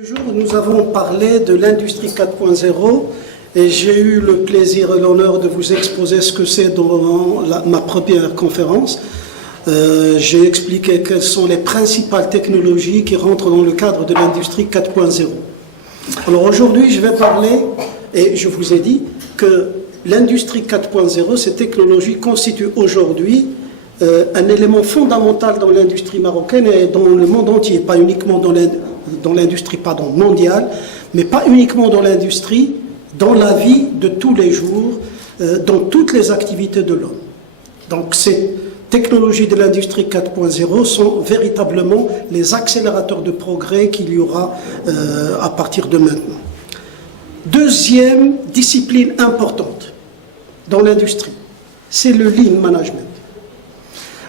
Ce jour, nous avons parlé de l'industrie 4.0 et j'ai eu le plaisir et l'honneur de vous exposer ce que c'est dans ma première conférence. J'ai expliqué quelles sont les principales technologies qui rentrent dans le cadre de l'industrie 4.0. Alors aujourd'hui, je vais parler, et je vous ai dit que l'industrie 4.0, ces technologies constituent aujourd'hui un élément fondamental dans l'industrie marocaine et dans le monde entier, pas uniquement dans l'industrie mondiale, mais pas uniquement dans l'industrie, dans la vie de tous les jours, dans toutes les activités de l'homme. Donc ces technologies de l'industrie 4.0 sont véritablement les accélérateurs de progrès qu'il y aura à partir de maintenant. Deuxième discipline importante dans l'industrie, c'est le lean management.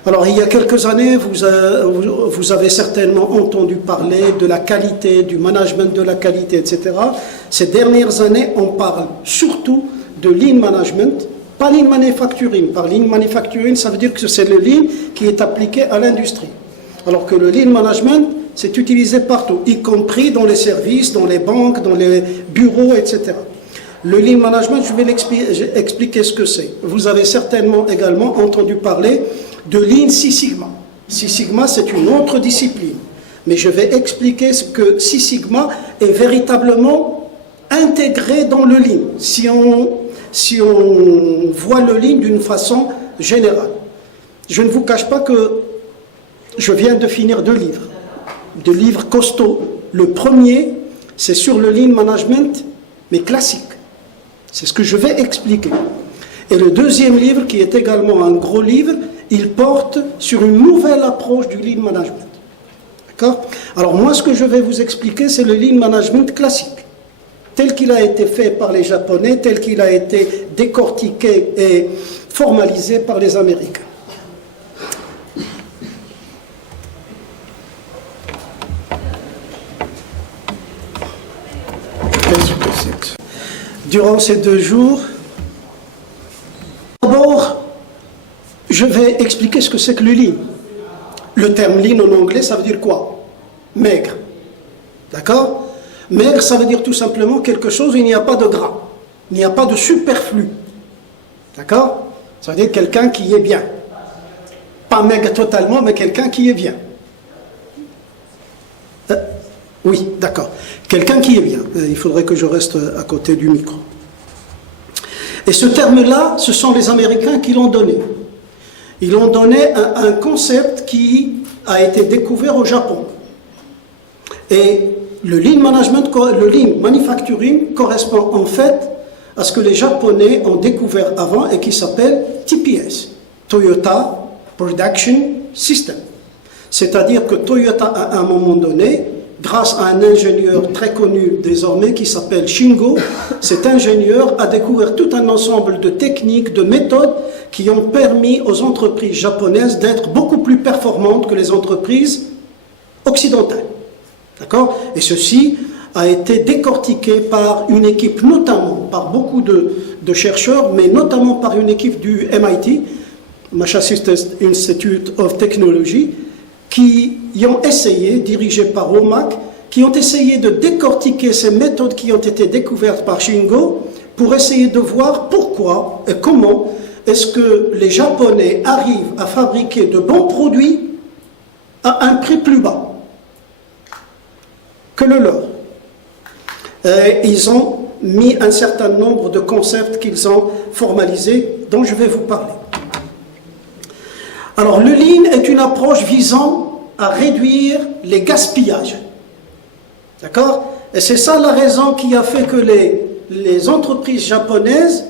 Alors, il y a quelques années, vous avez certainement entendu parler de la qualité, du management de la qualité, etc. Ces dernières années, on parle surtout de lean management, pas lean manufacturing. Par lean manufacturing, ça veut dire que c'est le lean qui est appliqué à l'industrie. Alors que le lean management, c'est utilisé partout, y compris dans les services, dans les banques, dans les bureaux, etc. Le lean management, je vais expliquer ce que c'est. Vous avez certainement également entendu parler de Lean Six Sigma. Six Sigma, c'est une autre discipline. Mais je vais expliquer ce que Six Sigma est véritablement intégré dans le Lean, si on voit le Lean d'une façon générale. Je ne vous cache pas que je viens de finir deux livres costauds. Le premier, c'est sur le Lean Management, mais classique. C'est ce que je vais expliquer. Et le deuxième livre, qui est également un gros livre, il porte sur une nouvelle approche du Lean Management. D'accord ? Alors moi, ce que je vais vous expliquer, c'est le Lean Management classique, tel qu'il a été fait par les Japonais, tel qu'il a été décortiqué et formalisé par les Américains. Durant ces 2 jours, d'abord, je vais expliquer ce que c'est que le lean. Le terme lean en anglais, ça veut dire quoi? Maigre. D'accord? Maigre, ça veut dire tout simplement quelque chose où il n'y a pas de gras. Il n'y a pas de superflu. D'accord? Ça veut dire quelqu'un qui est bien. Pas maigre totalement, mais quelqu'un qui est bien. Oui, d'accord. Quelqu'un qui est bien. Il faudrait que je reste à côté du micro. Et ce terme-là, ce sont les Américains qui l'ont donné. Ils ont donné un concept qui a été découvert au Japon. Et le lean management, le lean manufacturing correspond en fait à ce que les Japonais ont découvert avant et qui s'appelle TPS, Toyota Production System. C'est-à-dire que Toyota, à un moment donné, grâce à un ingénieur très connu désormais qui s'appelle Shingo, cet ingénieur a découvert tout un ensemble de techniques, de méthodes qui ont permis aux entreprises japonaises d'être beaucoup plus performantes que les entreprises occidentales. D'accord ? Et ceci a été décortiqué par une équipe, notamment par beaucoup de chercheurs, mais notamment par une équipe du MIT, Massachusetts Institute of Technology, qui y ont essayé, dirigés par Womack, qui ont essayé de décortiquer ces méthodes qui ont été découvertes par Shingo pour essayer de voir pourquoi et comment est-ce que les Japonais arrivent à fabriquer de bons produits à un prix plus bas que le leur. Et ils ont mis un certain nombre de concepts qu'ils ont formalisés, dont je vais vous parler. Alors, le Lean est une approche visant à réduire les gaspillages. D'accord? Et c'est ça la raison qui a fait que les entreprises japonaises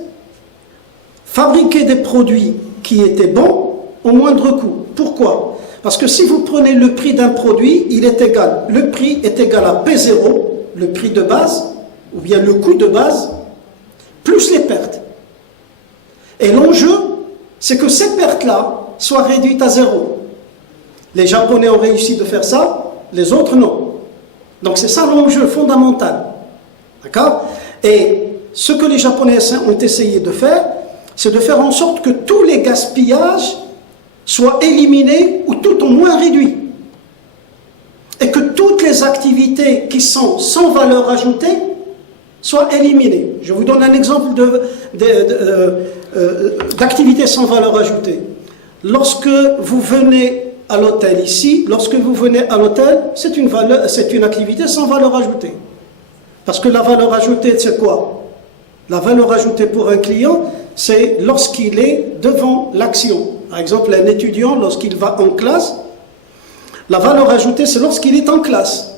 fabriquaient des produits qui étaient bons au moindre coût. Pourquoi? Parce que si vous prenez le prix d'un produit, le prix est égal à P0, le prix de base, ou bien le coût de base, plus les pertes. Et l'enjeu, c'est que ces pertes-là soient réduites à 0. Les Japonais ont réussi de faire ça, les autres non. Donc c'est ça l'enjeu fondamental. D'accord? Et ce que les Japonais ont essayé de faire, c'est de faire en sorte que tous les gaspillages soient éliminés ou tout au moins réduits. Et que toutes les les activités qui sont sans valeur ajoutée soient éliminées. Je vous donne un exemple d'activité sans valeur ajoutée. Lorsque vous venez à l'hôtel ici, c'est une activité sans valeur ajoutée. Parce que la valeur ajoutée, c'est quoi? La valeur ajoutée pour un client, c'est lorsqu'il est devant l'action. Par exemple, un étudiant, lorsqu'il va en classe, la valeur ajoutée, c'est lorsqu'il est en classe.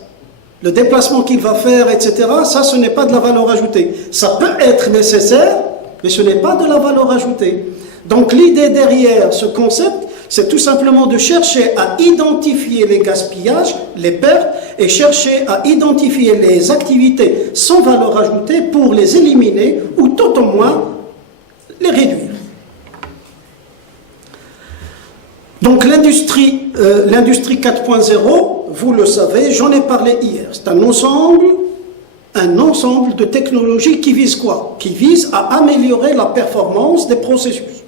Le déplacement qu'il va faire, etc., ça, ce n'est pas de la valeur ajoutée. Ça peut être nécessaire, mais ce n'est pas de la valeur ajoutée. Donc, l'idée derrière ce concept, c'est tout simplement de chercher à identifier les gaspillages, les pertes, et chercher à identifier les activités sans valeur ajoutée pour les éliminer, ou tout au moins, les réduire. Donc l'industrie 4.0, vous le savez, j'en ai parlé hier, c'est un ensemble de technologies qui visent quoi? Qui visent à améliorer la performance des processus.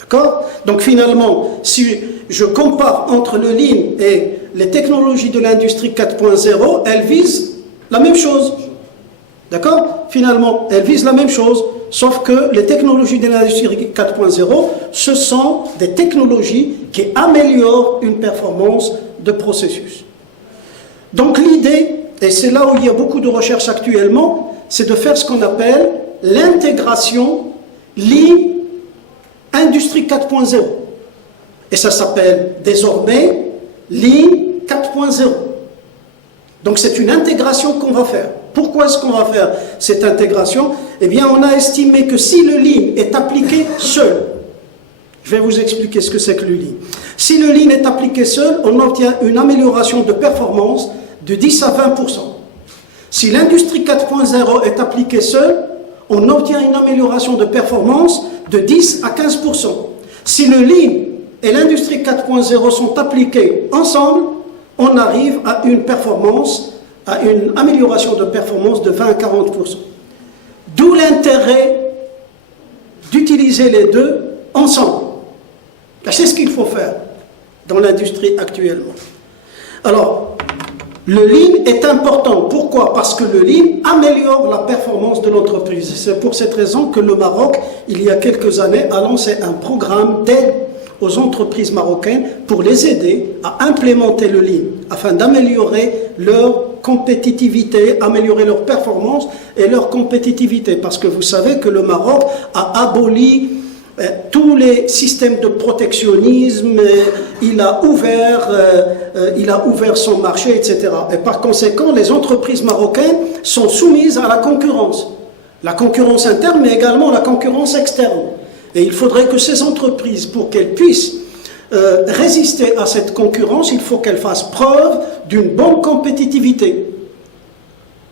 D'accord? Donc finalement, si je compare entre le Lean et les technologies de l'industrie 4.0, elles visent la même chose. D'accord? Finalement, elles visent la même chose, sauf que les technologies de l'industrie 4.0, ce sont des technologies qui améliorent une performance de processus. Donc l'idée, et c'est là où il y a beaucoup de recherches actuellement, c'est de faire ce qu'on appelle l'intégration Lean Industrie 4.0. Et ça s'appelle désormais Lean 4.0. Donc c'est une intégration qu'on va faire. Pourquoi est-ce qu'on va faire cette intégration? Eh bien, on a estimé que si le Lean est appliqué seul, je vais vous expliquer ce que c'est que le Lean. Si le Lean est appliqué seul, on obtient une amélioration de performance de 10 à 20%. Si l'industrie 4.0 est appliquée seule, on obtient une amélioration de performance de 10 à 15%. Si le Lean et l'industrie 4.0 sont appliqués ensemble, on arrive à une amélioration de performance de 20 à 40%. D'où l'intérêt d'utiliser les deux ensemble. C'est ce qu'il faut faire dans l'industrie actuellement. Alors, le Lean est important. Pourquoi? Parce que le Lean améliore la performance de l'entreprise. C'est pour cette raison que le Maroc, il y a quelques années, a lancé un programme d'aide aux entreprises marocaines pour les aider à implémenter le Lean, afin d'améliorer leur compétitivité, améliorer leur performance et leur compétitivité. Parce que vous savez que le Maroc a aboli tous les systèmes de protectionnisme, il a ouvert son marché, etc. Et par conséquent, les entreprises marocaines sont soumises à la concurrence interne, mais également la concurrence externe. Et il faudrait que ces entreprises, pour qu'elles puissent résister à cette concurrence, il faut qu'elles fassent preuve d'une bonne compétitivité.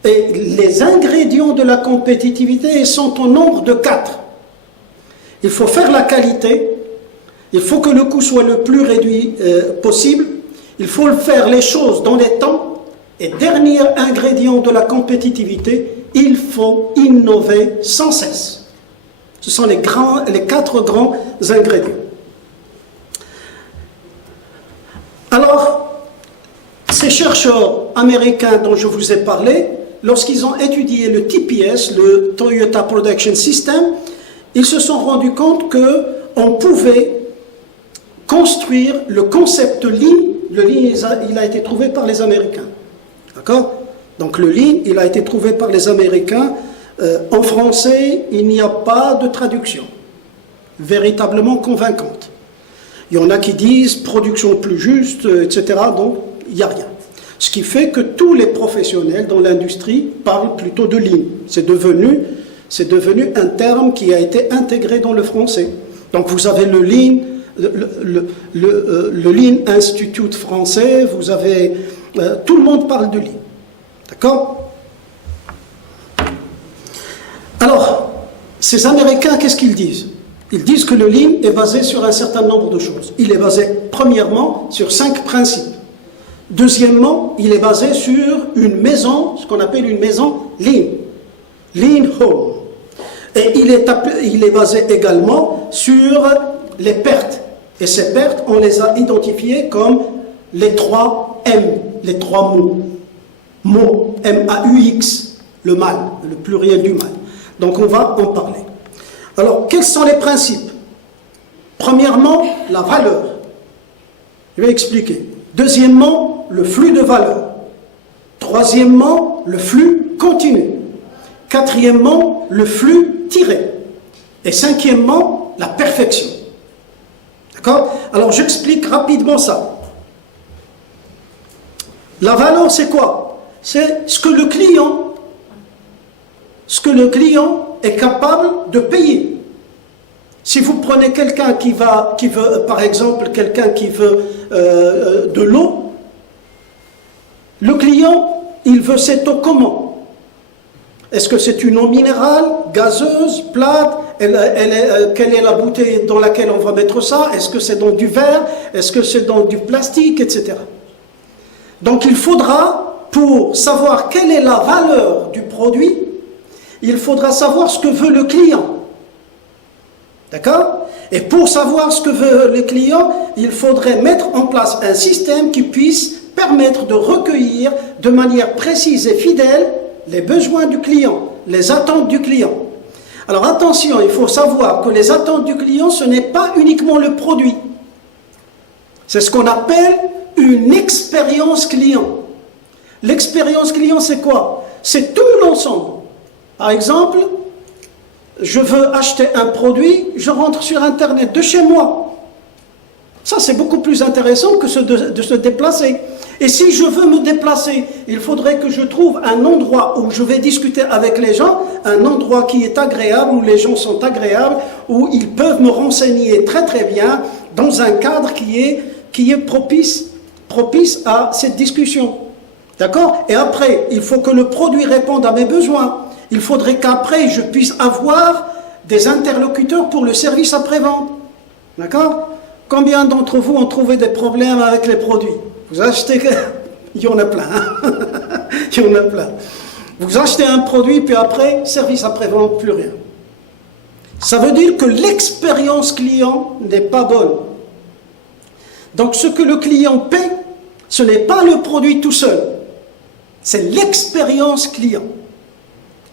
Et les ingrédients de la compétitivité sont au nombre de 4. Il faut faire la qualité, il faut que le coût soit le plus réduit possible, il faut faire les choses dans les temps, et dernier ingrédient de la compétitivité, il faut innover sans cesse. Ce sont les 4 grands ingrédients. Alors, ces chercheurs américains dont je vous ai parlé, lorsqu'ils ont étudié le TPS, le Toyota Production System, ils se sont rendus compte qu'on pouvait construire le concept Lean. Le Lean, il a été trouvé par les Américains. D'accord? Donc le Lean, il a été trouvé par les Américains. En français, il n'y a pas de traduction véritablement convaincante. Il y en a qui disent production plus juste, etc. Donc, il n'y a rien. Ce qui fait que tous les professionnels dans l'industrie parlent plutôt de Lean. C'est devenu un terme qui a été intégré dans le français. Donc vous avez le Lean, le Lean Institute français, vous avez... tout le monde parle de Lean. D'accord? Alors, ces Américains, qu'est-ce qu'ils disent? Ils disent que le Lean est basé sur un certain nombre de choses. Il est basé, premièrement, sur 5 principes. Deuxièmement, il est basé sur une maison, ce qu'on appelle une maison Lean. Lean Home. Et il est basé également sur les pertes. Et ces pertes, on les a identifiées comme les 3 M, les 3 mots. Maux, M-A-U-X, le mal, le pluriel du mal. Donc on va en parler. Alors, quels sont les principes? Premièrement, la valeur. Je vais expliquer. Deuxièmement, le flux de valeur. Troisièmement, le flux continu. Quatrièmement, le flux tiré. Et cinquièmement, la perfection. D'accord? Alors j'explique rapidement ça. La valeur, c'est quoi? C'est ce que le client est capable de payer. Si vous prenez quelqu'un qui veut, par exemple, quelqu'un qui veut de l'eau, le client, il veut cette eau comment? Est-ce que c'est une eau minérale, gazeuse, plate? Quelle est la bouteille dans laquelle on va mettre ça? Est-ce que c'est dans du verre? Est-ce que c'est dans du plastique, etc. Donc il faudra, pour savoir quelle est la valeur du produit, il faudra savoir ce que veut le client. D'accord? Et pour savoir ce que veut le client, il faudrait mettre en place un système qui puisse permettre de recueillir de manière précise et fidèle les besoins du client, les attentes du client. Alors attention, il faut savoir que les attentes du client, ce n'est pas uniquement le produit. C'est ce qu'on appelle une expérience client. L'expérience client, c'est quoi? C'est tout l'ensemble. Par exemple, je veux acheter un produit, je rentre sur Internet de chez moi. Ça, c'est beaucoup plus intéressant que de se déplacer. Et si je veux me déplacer, il faudrait que je trouve un endroit où je vais discuter avec les gens, un endroit qui est agréable, où les gens sont agréables, où ils peuvent me renseigner très très bien, dans un cadre qui est propice à cette discussion. D'accord? Et après, il faut que le produit réponde à mes besoins. Il faudrait qu'après, je puisse avoir des interlocuteurs pour le service après-vente. D'accord? Combien d'entre vous ont trouvé des problèmes avec les produits? Vous achetez... Il y en a plein. Hein? Il y en a plein. Vous achetez un produit, puis après, service après-vente, plus rien. Ça veut dire que l'expérience client n'est pas bonne. Donc ce que le client paie, ce n'est pas le produit tout seul. C'est l'expérience client.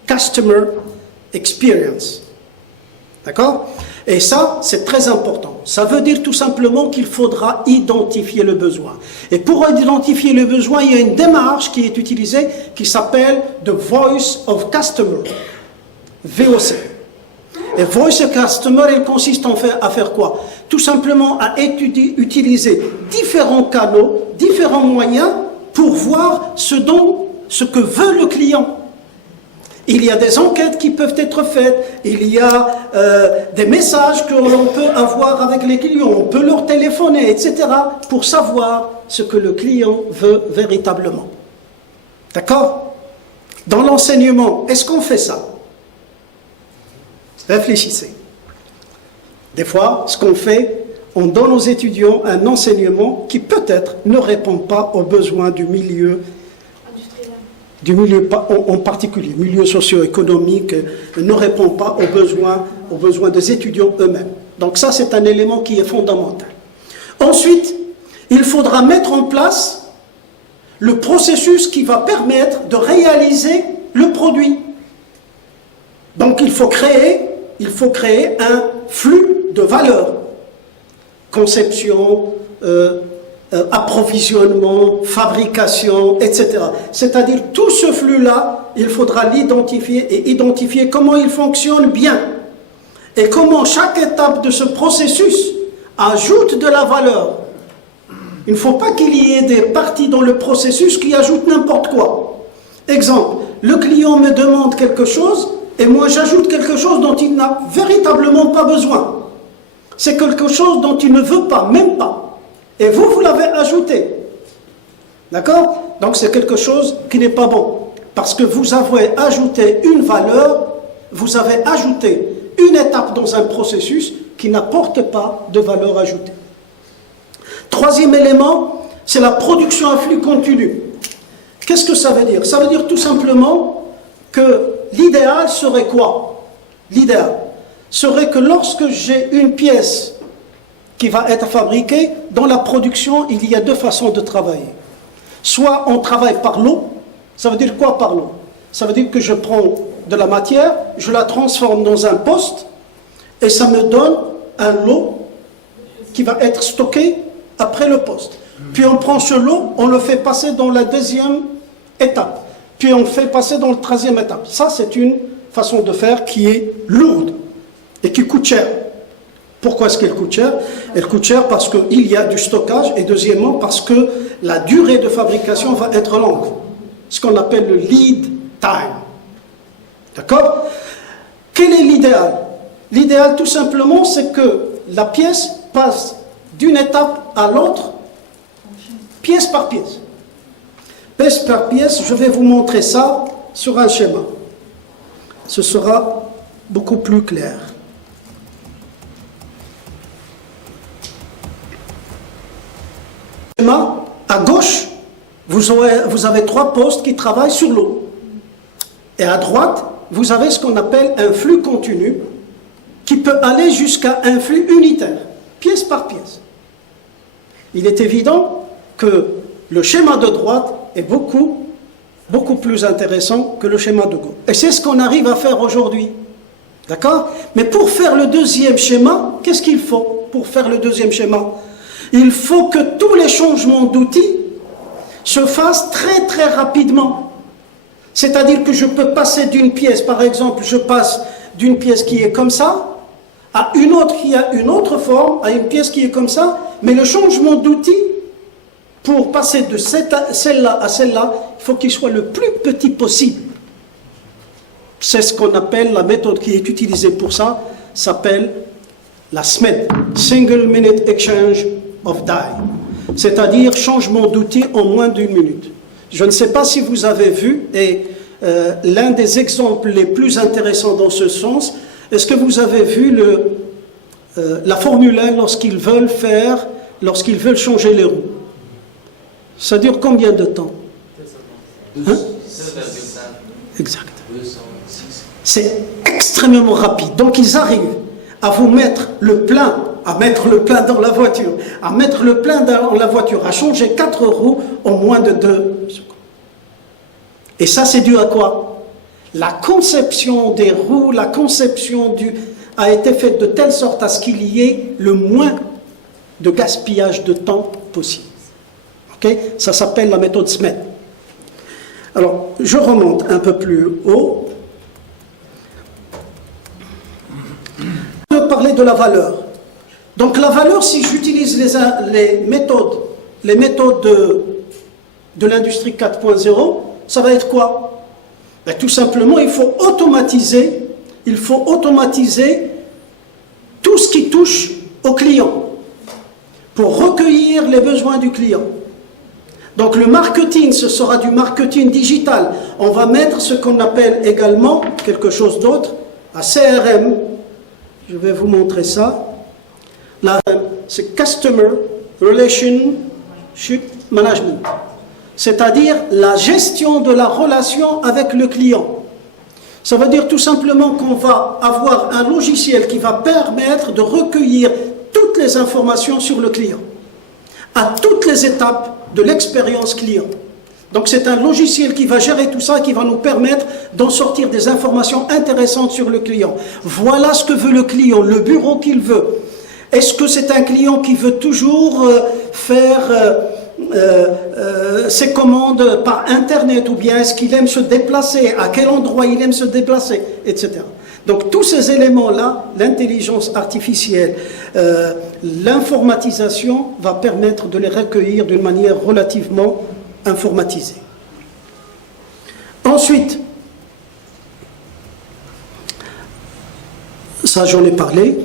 Customer experience. D'accord? Et ça, c'est très important. Ça veut dire tout simplement qu'il faudra identifier le besoin. Et pour identifier le besoin, il y a une démarche qui est utilisée qui s'appelle The Voice of Customer. VOC. Et Voice of Customer, il consiste en fait à faire quoi? Tout simplement à utiliser différents canaux, différents moyens pour voir ce que veut le client. Il y a des enquêtes qui peuvent être faites, il y a des messages que l'on peut avoir avec les clients, on peut leur téléphoner, etc. pour savoir ce que le client veut véritablement. D'accord? Dans l'enseignement, est-ce qu'on fait ça? Réfléchissez. Des fois, ce qu'on fait, on donne aux étudiants un enseignement qui peut-être ne répond pas aux besoins du milieu en particulier, milieu socio-économique, ne répond pas aux besoins des étudiants eux-mêmes. Donc ça, c'est un élément qui est fondamental. Ensuite, il faudra mettre en place le processus qui va permettre de réaliser le produit. Donc il faut créer un flux de valeur. Conception, approvisionnement, fabrication, etc. C'est-à-dire tout ce flux-là, il faudra l'identifier et identifier comment il fonctionne bien et comment chaque étape de ce processus ajoute de la valeur. Il ne faut pas qu'il y ait des parties dans le processus qui ajoutent n'importe quoi. Exemple, le client me demande quelque chose et moi j'ajoute quelque chose dont il n'a véritablement pas besoin. C'est quelque chose dont il ne veut pas, même pas. Et vous l'avez ajouté. D'accord? Donc c'est quelque chose qui n'est pas bon. Parce que vous avez ajouté une valeur, vous avez ajouté une étape dans un processus qui n'apporte pas de valeur ajoutée. Troisième élément, c'est la production à flux continu. Qu'est-ce que ça veut dire? Ça veut dire tout simplement que l'idéal serait quoi? L'idéal serait que lorsque j'ai une pièce qui va être fabriquée, dans la production, il y a deux façons de travailler. Soit on travaille par lot, Ça veut dire quoi par lot? Ça veut dire que je prends de la matière, je la transforme dans un poste, et ça me donne un lot qui va être stocké après le poste. Puis on prend ce lot, on le fait passer dans la deuxième étape. Puis on le fait passer dans la troisième étape. Ça, c'est une façon de faire qui est lourde et qui coûte cher. Pourquoi est-ce qu'elle coûte cher? Elle coûte cher parce qu'il y a du stockage, et deuxièmement parce que la durée de fabrication va être longue. Ce qu'on appelle le lead time. D'accord? Quel est l'idéal? L'idéal, tout simplement, c'est que la pièce passe d'une étape à l'autre, pièce par pièce. Pièce par pièce, je vais vous montrer ça sur un schéma. Ce sera beaucoup plus clair. Schéma, à gauche, vous avez 3 postes qui travaillent sur l'eau. Et à droite, vous avez ce qu'on appelle un flux continu qui peut aller jusqu'à un flux unitaire, pièce par pièce. Il est évident que le schéma de droite est beaucoup plus intéressant que le schéma de gauche. Et c'est ce qu'on arrive à faire aujourd'hui. D'accord? Mais pour faire le deuxième schéma, qu'est-ce qu'il faut pour faire le deuxième schéma? Il faut que tous les changements d'outils se fassent très très rapidement. C'est-à-dire que je peux passer d'une pièce, par exemple, je passe d'une pièce qui est comme ça, à une autre qui a une autre forme, à une pièce qui est comme ça, mais le changement d'outil, pour passer de celle-là à celle-là, il faut qu'il soit le plus petit possible. C'est ce qu'on appelle, la méthode qui est utilisée pour ça, s'appelle la SMED, Single Minute Exchange of Die, c'est-à-dire changement d'outil en moins d'1 minute. Je ne sais pas si vous avez vu, et l'un des exemples les plus intéressants dans ce sens, est-ce que vous avez vu la Formule 1 lorsqu'ils veulent changer les roues? Ça dure combien de temps? Hein? Exact. C'est extrêmement rapide. Donc ils arrivent à vous mettre le plein, dans la voiture, à changer 4 roues en moins de 2 secondes. Et ça, c'est dû à quoi? La conception des roues, a été faite de telle sorte à ce qu'il y ait le moins de gaspillage de temps possible. Okay? Ça s'appelle la méthode SMED. Alors, je remonte un peu plus haut. Je vais parler de la valeur. Donc la valeur, si j'utilise les méthodes de l'industrie 4.0, ça va être quoi? Ben, tout simplement, il faut automatiser tout ce qui touche au client pour recueillir les besoins du client. Donc le marketing, ce sera du marketing digital. On va mettre ce qu'on appelle également quelque chose d'autre, un CRM. Je vais vous montrer ça. Là, c'est Customer Relationship Management. C'est-à-dire la gestion de la relation avec le client. Ça veut dire tout simplement qu'on va avoir un logiciel qui va permettre de recueillir toutes les informations sur le client, à toutes les étapes de l'expérience client. Donc c'est un logiciel qui va gérer tout ça, qui va nous permettre d'en sortir des informations intéressantes sur le client. Voilà ce que veut le client, le bureau qu'il veut. Est-ce que c'est un client qui veut toujours faire ses commandes par Internet, ou bien est-ce qu'il aime se déplacer, à quel endroit il aime se déplacer, etc. Donc tous ces éléments-là, l'intelligence artificielle, l'informatisation va permettre de les recueillir d'une manière relativement informatisée. Ensuite, ça j'en ai parlé.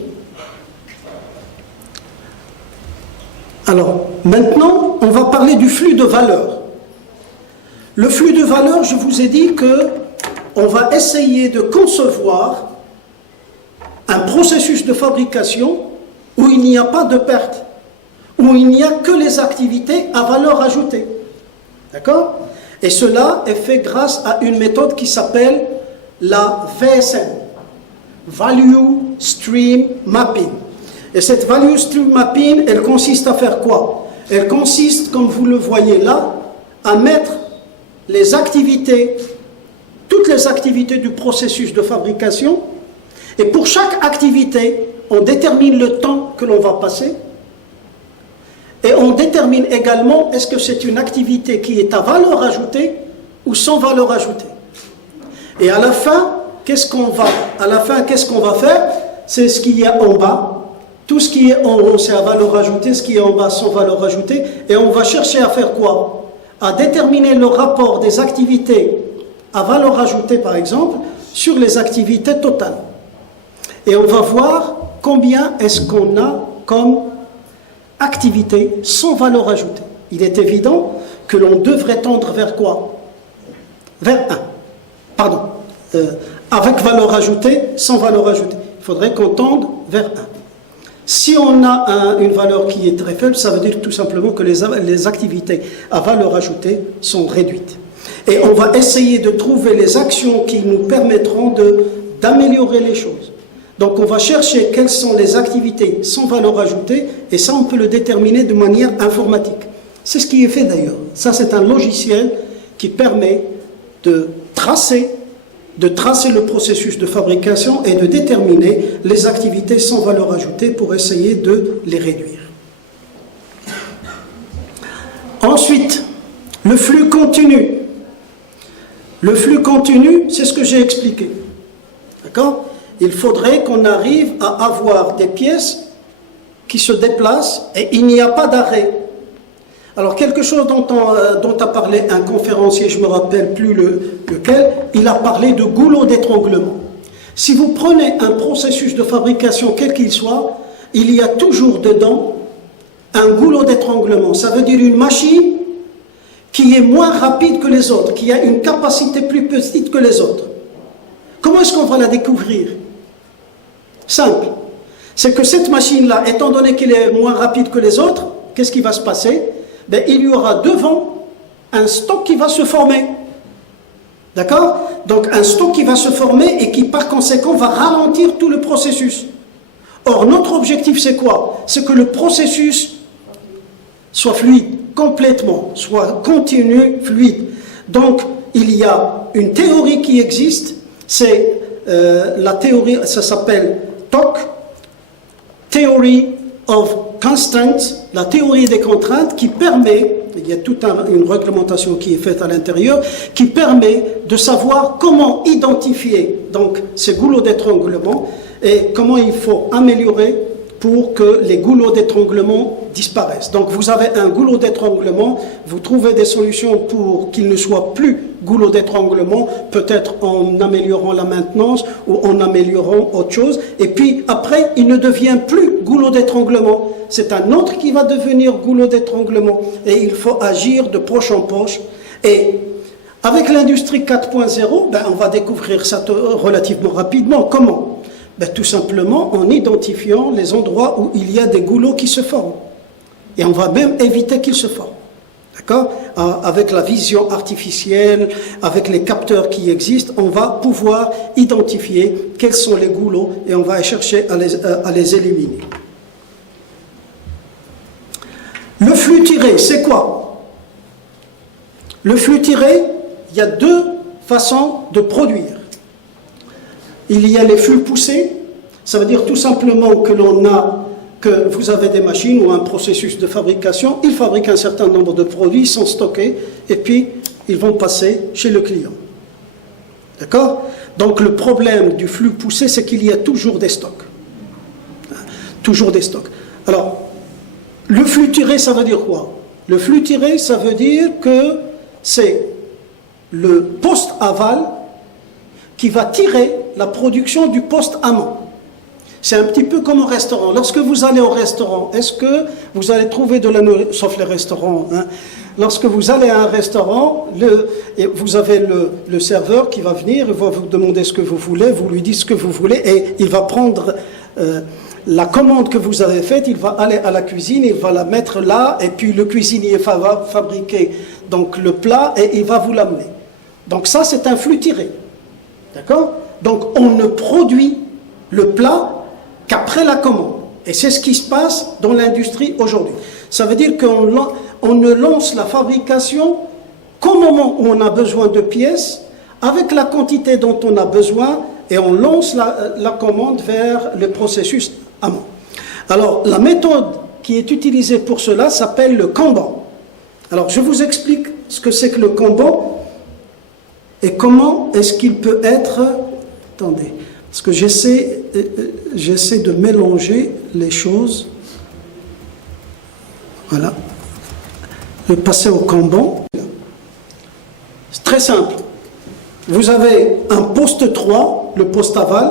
Alors, maintenant, on va parler du flux de valeur. Le flux de valeur, je vous ai dit que on va essayer de concevoir un processus de fabrication où il n'y a pas de perte, où il n'y a que les activités à valeur ajoutée. D'accord? Et cela est fait grâce à une méthode qui s'appelle la VSM, Value Stream Mapping. Et cette Value Stream Mapping, elle consiste à faire quoi? Elle consiste, comme vous le voyez là, à mettre les activités, toutes les activités du processus de fabrication, et pour chaque activité, on détermine le temps que l'on va passer, et on détermine également est-ce que c'est une activité qui est à valeur ajoutée ou sans valeur ajoutée. Et à la fin, qu'est-ce qu'on va faire? C'est ce qu'il y a en bas. Tout ce qui est en haut, c'est à valeur ajoutée, ce qui est en bas, sans valeur ajoutée. Et on va chercher à faire quoi? À déterminer le rapport des activités à valeur ajoutée, par exemple, sur les activités totales. Et on va voir combien est-ce qu'on a comme activité sans valeur ajoutée. Il est évident que l'on devrait tendre vers quoi? Vers 1. Pardon. Avec valeur ajoutée, sans valeur ajoutée. Il faudrait qu'on tende vers 1. Si on a une valeur qui est très faible, ça veut dire tout simplement que les activités à valeur ajoutée sont réduites. Et on va essayer de trouver les actions qui nous permettront d'améliorer les choses. Donc on va chercher quelles sont les activités sans valeur ajoutée, et ça on peut le déterminer de manière informatique. C'est ce qui est fait d'ailleurs. Ça c'est un logiciel qui permet de tracer le processus de fabrication et de déterminer les activités sans valeur ajoutée pour essayer de les réduire. Ensuite, le flux continu. Le flux continu, c'est ce que j'ai expliqué. D'accord? Il faudrait qu'on arrive à avoir des pièces qui se déplacent et il n'y a pas d'arrêt. Alors, quelque chose dont a parlé un conférencier, je ne me rappelle plus lequel, il a parlé de goulot d'étranglement. Si vous prenez un processus de fabrication, quel qu'il soit, il y a toujours dedans un goulot d'étranglement. Ça veut dire une machine qui est moins rapide que les autres, qui a une capacité plus petite que les autres. Comment est-ce qu'on va la découvrir? Simple. C'est que cette machine-là, étant donné qu'elle est moins rapide que les autres, qu'est-ce qui va se passer? Ben, il y aura devant un stock qui va se former. D'accord? Donc un stock qui va se former et qui par conséquent va ralentir tout le processus. Or notre objectif c'est quoi? C'est que le processus soit fluide, complètement, soit continu, fluide. Donc il y a une théorie qui existe, c'est la théorie, ça s'appelle TOC, Theory of Constraints, la théorie des contraintes qui permet, il y a toute une réglementation qui est faite à l'intérieur, qui permet de savoir comment identifier donc ces goulots d'étranglement et comment il faut améliorer pour que les goulots d'étranglement disparaissent. Donc vous avez un goulot d'étranglement, vous trouvez des solutions pour qu'il ne soit plus goulot d'étranglement, peut-être en améliorant la maintenance ou en améliorant autre chose, et puis après il ne devient plus goulot d'étranglement, c'est un autre qui va devenir goulot d'étranglement, et il faut agir de poche en poche. Et avec l'industrie 4.0, ben, on va découvrir ça relativement rapidement. Comment? Ben, tout simplement en identifiant les endroits où il y a des goulots qui se forment. Et on va même éviter qu'ils se forment. D'accord? Avec la vision artificielle, avec les capteurs qui existent, on va pouvoir identifier quels sont les goulots et on va chercher à les éliminer. Le flux tiré, c'est quoi? Le flux tiré, il y a deux façons de produire. Il y a les flux poussés, ça veut dire tout simplement que vous avez des machines ou un processus de fabrication, ils fabriquent un certain nombre de produits, ils sont stockés, et puis ils vont passer chez le client. D'accord? Donc le problème du flux poussé, c'est qu'il y a toujours des stocks. Toujours des stocks. Alors, le flux tiré, ça veut dire quoi? Le flux tiré, ça veut dire que c'est le post-aval qui va tirer la production du post-amont. C'est un petit peu comme au restaurant. Lorsque vous allez au restaurant, est-ce que vous allez trouver de la nourriture, sauf les restaurants, hein. Lorsque vous allez à un restaurant, vous avez le serveur qui va venir, il va vous demander ce que vous voulez, vous lui dites ce que vous voulez, et il va prendre la commande que vous avez faite, il va aller à la cuisine, il va la mettre là, et puis le cuisinier va fabriquer donc le plat, et il va vous l'amener. Donc ça, c'est un flux tiré. D'accord? Donc on ne produit le plat qu'après la commande. Et c'est ce qui se passe dans l'industrie aujourd'hui. Ça veut dire qu'on ne lance la fabrication qu'au moment où on a besoin de pièces, avec la quantité dont on a besoin, et on lance la commande vers le processus amont. Alors, la méthode qui est utilisée pour cela s'appelle le Kanban. Alors, je vous explique ce que c'est que le Kanban et comment est-ce qu'il peut être... Attendez, parce que j'essaie de mélanger les choses. Voilà. Je vais passer au Kanban. C'est très simple. Vous avez un poste 3, le poste aval,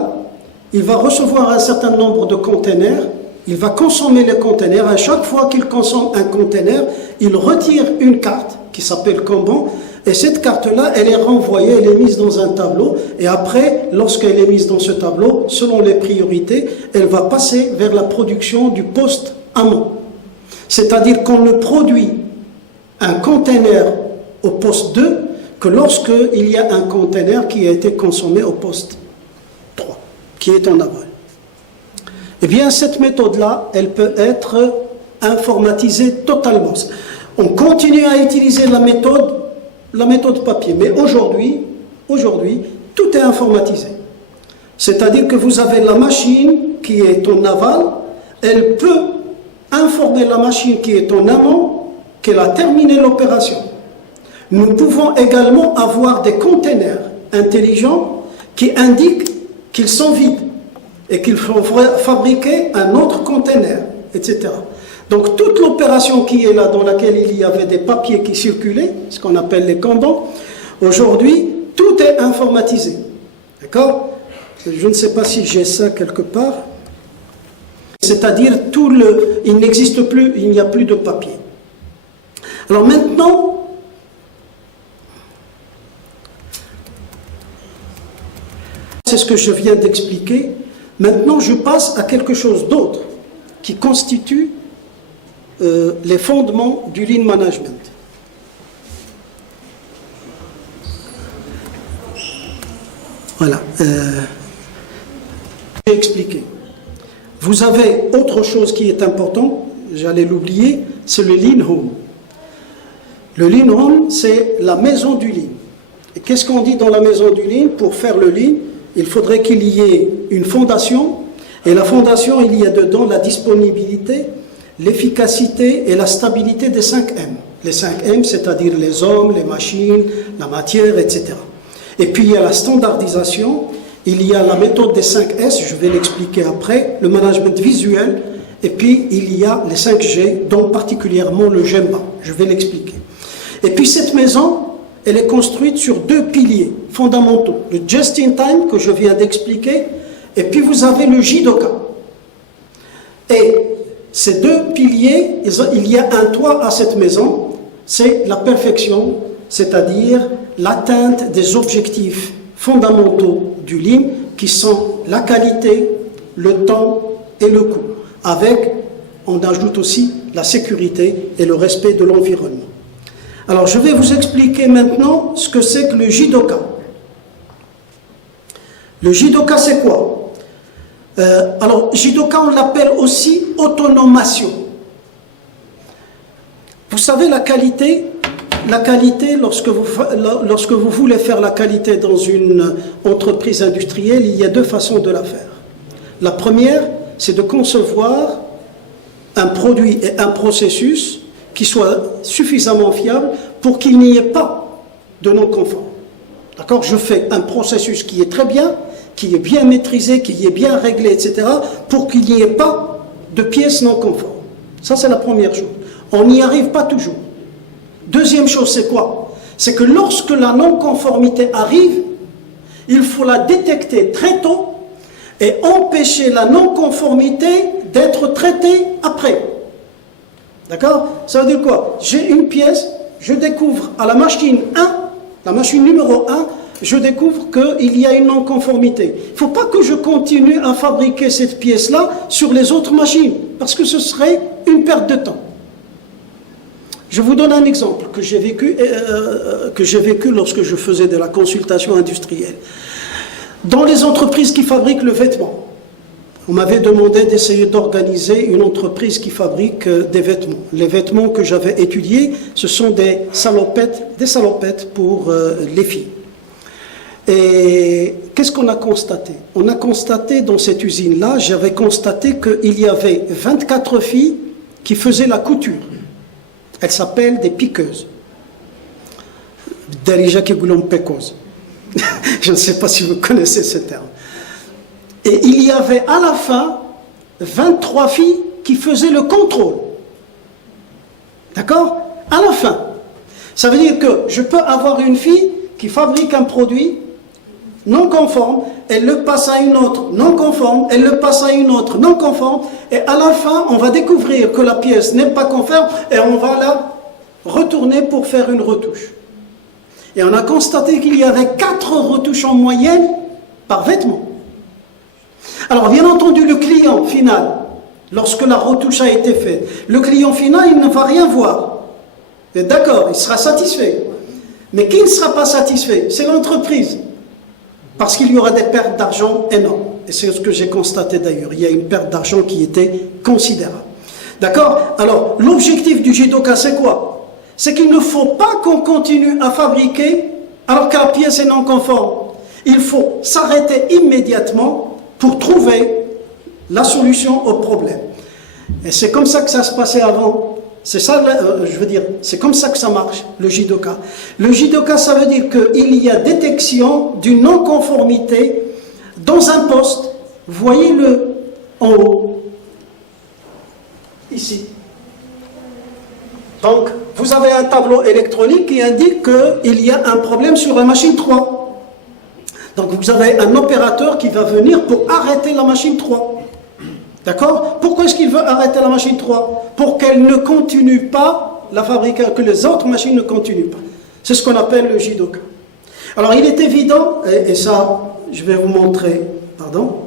il va recevoir un certain nombre de containers, il va consommer les containers, à chaque fois qu'il consomme un container, il retire une carte qui s'appelle Kanban, et cette carte-là, elle est renvoyée, elle est mise dans un tableau, et après, lorsqu'elle est mise dans ce tableau, selon les priorités, elle va passer vers la production du poste amont. C'est-à-dire qu'on ne produit un container au poste 2 que lorsqu'il y a un container qui a été consommé au poste 3, qui est en aval. Eh bien, cette méthode-là, elle peut être informatisée totalement. On continue à utiliser la méthode papier, mais aujourd'hui, tout est informatisé. C'est-à-dire que vous avez la machine qui est en aval, elle peut informer la machine qui est en amont qu'elle a terminé l'opération. Nous pouvons également avoir des containers intelligents qui indiquent qu'ils sont vides et qu'il faut fabriquer un autre container, etc. Donc toute l'opération qui est là, dans laquelle il y avait des papiers qui circulaient, ce qu'on appelle les Kanban, aujourd'hui, tout est informatisé. D'accord? Je ne sais pas si j'ai ça quelque part. C'est-à-dire, il n'existe plus, il n'y a plus de papier. Alors maintenant, c'est ce que je viens d'expliquer. Maintenant, je passe à quelque chose d'autre qui constitue les fondements du lean management. Voilà. J'ai expliqué. Vous avez autre chose qui est important, j'allais l'oublier, c'est le lean home. Le lean home, c'est la maison du lean. Et qu'est-ce qu'on dit dans la maison du lean? Pour faire le lean, il faudrait qu'il y ait une fondation, et la fondation, il y a dedans la disponibilité, l'efficacité et la stabilité des 5 M. Les 5 M, c'est-à-dire les hommes, les machines, la matière, etc. Et puis il y a la standardisation, il y a la méthode des 5 S, je vais l'expliquer après, le management visuel, et puis il y a les 5 G, dont particulièrement le GEMBA, je vais l'expliquer. Et puis cette maison, elle est construite sur 2 piliers fondamentaux. Le just-in-time, que je viens d'expliquer, et puis vous avez le JIDOKA. Et ces 2 piliers, il y a un toit à cette maison, c'est la perfection, c'est-à-dire l'atteinte des objectifs fondamentaux du lean, qui sont la qualité, le temps et le coût. Avec, on ajoute aussi la sécurité et le respect de l'environnement. Alors, je vais vous expliquer maintenant ce que c'est que le JIDOKA. Le JIDOKA, c'est quoi? Alors, JIDOKA, on l'appelle aussi autonomation. Vous savez, la qualité, lorsque vous voulez faire la qualité dans une entreprise industrielle, il y a 2 façons de la faire. La première, c'est de concevoir un produit et un processus qui soit suffisamment fiable pour qu'il n'y ait pas de non-conforme. D'accord? Je fais un processus qui est très bien, qui est bien maîtrisé, qui est bien réglé, etc., pour qu'il n'y ait pas de pièces non conformes. Ça, c'est la première chose. On n'y arrive pas toujours. Deuxième chose, c'est quoi? C'est que lorsque la non-conformité arrive, il faut la détecter très tôt et empêcher la non-conformité d'être traitée après. D'accord? Ça veut dire quoi? J'ai une pièce, je découvre à la machine 1, la machine numéro 1, je découvre qu'il y a une non-conformité. Il ne faut pas que je continue à fabriquer cette pièce-là sur les autres machines, parce que ce serait une perte de temps. Je vous donne un exemple que j'ai vécu lorsque je faisais de la consultation industrielle. Dans les entreprises qui fabriquent le vêtement, On m'avait demandé d'essayer d'organiser une entreprise qui fabrique des vêtements. Les vêtements que j'avais étudiés, ce sont des salopettes pour les filles. Et qu'est-ce qu'on a constaté? On a constaté dans cette usine-là, j'avais constaté qu'il y avait 24 filles qui faisaient la couture. Elles s'appellent des piqueuses. Darija qui goulom pécose. Je ne sais pas si vous connaissez ce terme. Et il y avait à la fin 23 filles qui faisaient le contrôle. D'accord? À la fin. Ça veut dire que je peux avoir une fille qui fabrique un produit non conforme, elle le passe à une autre non conforme, elle le passe à une autre non conforme, et à la fin, on va découvrir que la pièce n'est pas conforme, et on va la retourner pour faire une retouche. Et on a constaté qu'il y avait 4 retouches en moyenne par vêtement. Alors, bien entendu, le client final, lorsque la retouche a été faite, le client final, il ne va rien voir. D'accord, il sera satisfait. Mais qui ne sera pas satisfait? C'est l'entreprise. Parce qu'il y aura des pertes d'argent énormes. Et c'est ce que j'ai constaté d'ailleurs. Il y a une perte d'argent qui était considérable. D'accord? Alors, l'objectif du Jidoka, c'est quoi? C'est qu'il ne faut pas qu'on continue à fabriquer alors que la pièce est non conforme. Il faut s'arrêter immédiatement pour trouver la solution au problème. Et c'est comme ça que ça se passait avant. C'est ça, je veux dire, c'est comme ça que ça marche, le Jidoka. Le Jidoka, ça veut dire qu'il y a détection d'une non-conformité dans un poste. Voyez-le en haut, ici. Donc, vous avez un tableau électronique qui indique qu'il y a un problème sur la machine 3. Donc, vous avez un opérateur qui va venir pour arrêter la machine 3. D'accord? Pourquoi est-ce qu'il veut arrêter la machine 3? Pour qu'elle ne continue pas la fabrication, que les autres machines ne continuent pas. C'est ce qu'on appelle le Jidoka. Alors il est évident, et ça je vais vous montrer, pardon.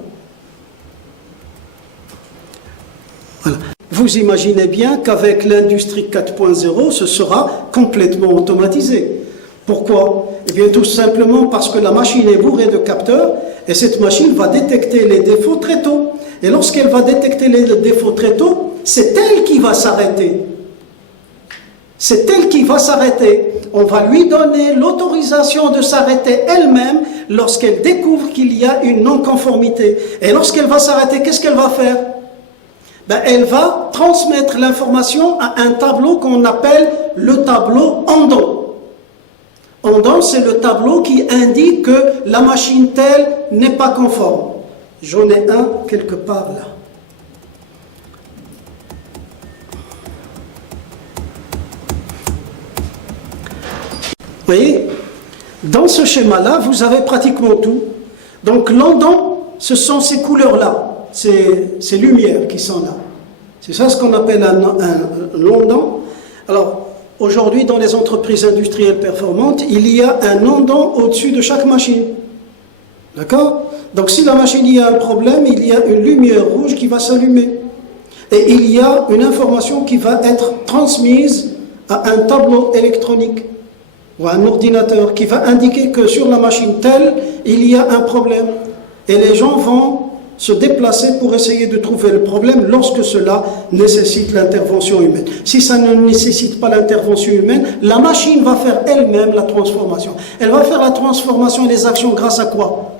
Voilà. Vous imaginez bien qu'avec l'industrie 4.0, ce sera complètement automatisé. Pourquoi? Eh bien tout simplement parce que la machine est bourrée de capteurs, et cette machine va détecter les défauts très tôt. Et lorsqu'elle va détecter les défauts très tôt, c'est elle qui va s'arrêter. C'est elle qui va s'arrêter. On va lui donner l'autorisation de s'arrêter elle-même lorsqu'elle découvre qu'il y a une non-conformité. Et lorsqu'elle va s'arrêter, qu'est-ce qu'elle va faire? Ben, elle va transmettre l'information à un tableau qu'on appelle le tableau Andon. Andon, c'est le tableau qui indique que la machine telle n'est pas conforme. J'en ai un quelque part là. Vous voyez? Dans ce schéma-là, vous avez pratiquement tout. Donc l'andon, ce sont ces couleurs-là, ces lumières qui sont là. C'est ça ce qu'on appelle un landon. Alors, aujourd'hui, dans les entreprises industrielles performantes, il y a un andon au-dessus de chaque machine. D'accord? Donc si la machine y a un problème, il y a une lumière rouge qui va s'allumer. Et il y a une information qui va être transmise à un tableau électronique ou à un ordinateur qui va indiquer que sur la machine telle, il y a un problème. Et les gens vont se déplacer pour essayer de trouver le problème lorsque cela nécessite l'intervention humaine. Si ça ne nécessite pas l'intervention humaine, la machine va faire elle-même la transformation. Elle va faire la transformation et les actions grâce à quoi?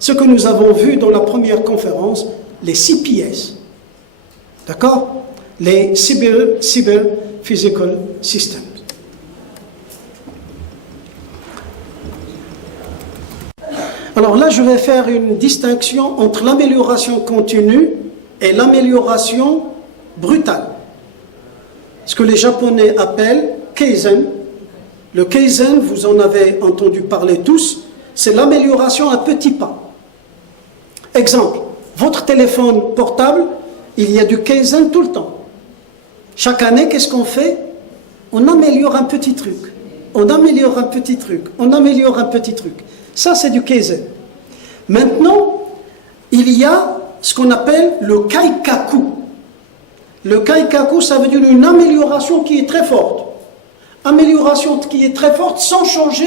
Ce que nous avons vu dans la première conférence, les CPS. D'accord? Les Cyber Physical Systems. Alors là, je vais faire une distinction entre l'amélioration continue et l'amélioration brutale. Ce que les Japonais appellent Kaizen. Le Kaizen, vous en avez entendu parler tous, c'est l'amélioration à petits pas. Exemple, votre téléphone portable, il y a du Kaizen tout le temps. Chaque année, qu'est-ce qu'on fait? On améliore un petit truc. On améliore un petit truc. On améliore un petit truc. Ça, c'est du Kaizen. Maintenant, il y a ce qu'on appelle le Kaikaku. Le Kaikaku, ça veut dire une amélioration qui est très forte. Amélioration qui est très forte sans changer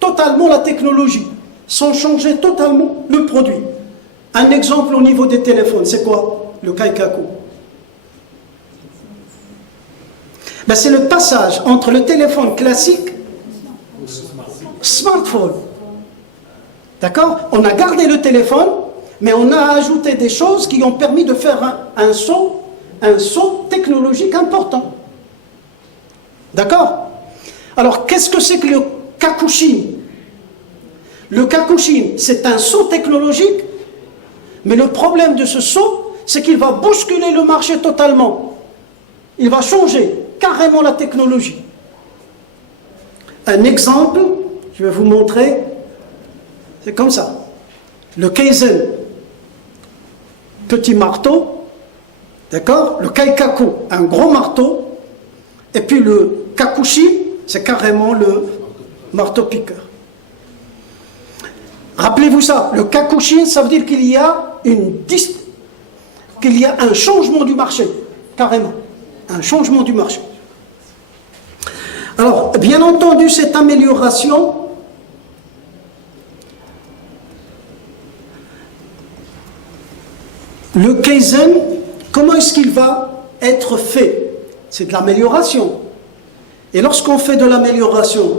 totalement la technologie, sans changer totalement le produit. Un exemple au niveau des téléphones, c'est quoi? Le Kaikaku. Ben, c'est le passage entre le téléphone classique et le smartphone. D'accord? On a gardé le téléphone, mais on a ajouté des choses qui ont permis de faire un saut technologique important. D'accord? Alors, qu'est-ce que c'est que le Kakushin? Le Kakushin, c'est un saut technologique, mais le problème de ce saut, c'est qu'il va bousculer le marché totalement. Il va changer carrément la technologie. Un exemple, je vais vous montrer, c'est comme ça. Le Kaizen, petit marteau, d'accord? Le Kaikaku, un gros marteau, et puis le Kakushin, c'est carrément le marteau-piqueur. Rappelez-vous ça, le Kakushin, ça veut dire qu'il y a un changement du marché, carrément, un changement du marché. Alors, bien entendu, cette amélioration, le Kaizen, comment est-ce qu'il va être fait? C'est de l'amélioration. Et lorsqu'on fait de l'amélioration,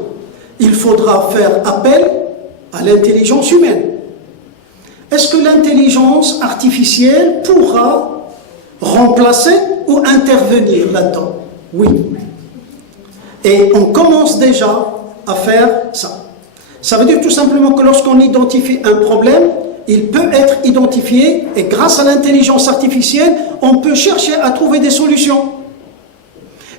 il faudra faire appel à l'intelligence humaine. Est-ce que l'intelligence artificielle pourra remplacer ou intervenir là-dedans? Oui. Et on commence déjà à faire ça. Ça veut dire tout simplement que lorsqu'on identifie un problème, il peut être identifié et grâce à l'intelligence artificielle, on peut chercher à trouver des solutions.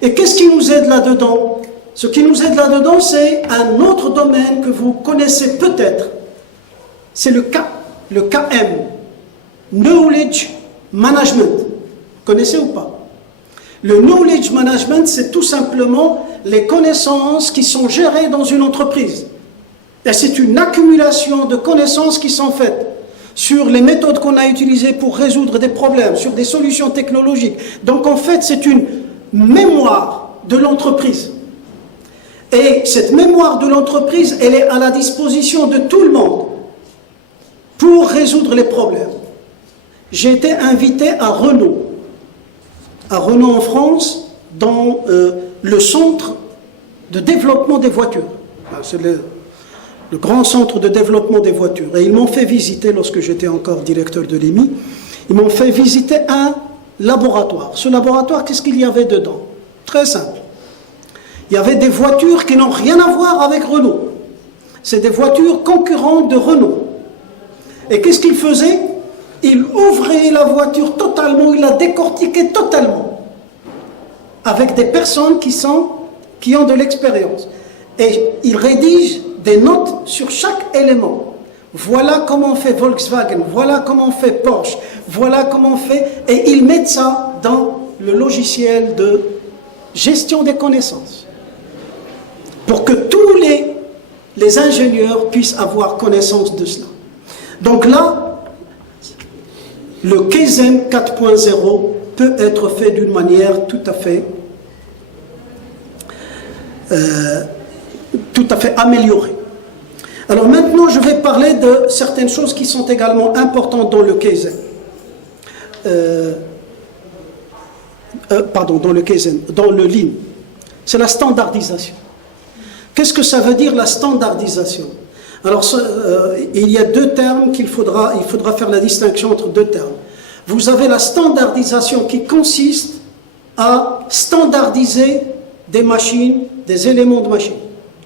Et qu'est-ce qui nous aide là-dedans? Ce qui nous aide là-dedans, c'est un autre domaine que vous connaissez peut-être. C'est le KM, Knowledge Management. Vous connaissez ou pas? Le Knowledge Management, c'est tout simplement les connaissances qui sont gérées dans une entreprise. Et c'est une accumulation de connaissances qui sont faites sur les méthodes qu'on a utilisées pour résoudre des problèmes, sur des solutions technologiques. Donc en fait, c'est une mémoire de l'entreprise. Et cette mémoire de l'entreprise, elle est à la disposition de tout le monde pour résoudre les problèmes. J'ai été invité à Renault en France, dans le centre de développement des voitures. C'est le grand centre de développement des voitures. Et ils m'ont fait visiter, lorsque j'étais encore directeur de l'EMI, ils m'ont fait visiter un laboratoire. Ce laboratoire, qu'est-ce qu'il y avait dedans? Très simple. Il y avait des voitures qui n'ont rien à voir avec Renault. C'est des voitures concurrentes de Renault. Et qu'est-ce qu'il faisait? Il ouvrait la voiture totalement, il la décortiquait totalement. Avec des personnes qui ont de l'expérience. Et il rédige des notes sur chaque élément. Voilà comment on fait Volkswagen, voilà comment on fait Porsche, voilà comment on fait... Et ils mettent ça dans le logiciel de gestion des connaissances. Pour que tous les ingénieurs puissent avoir connaissance de cela. Donc là, le Kaizen 4.0 peut être fait d'une manière tout à fait améliorée. Alors maintenant, je vais parler de certaines choses qui sont également importantes dans le Kaizen. Dans le Lean. C'est la standardisation. Qu'est-ce que ça veut dire la standardisation? Alors, il y a deux termes il faudra faire la distinction entre deux termes. Vous avez la standardisation qui consiste à standardiser des machines, des éléments de machine.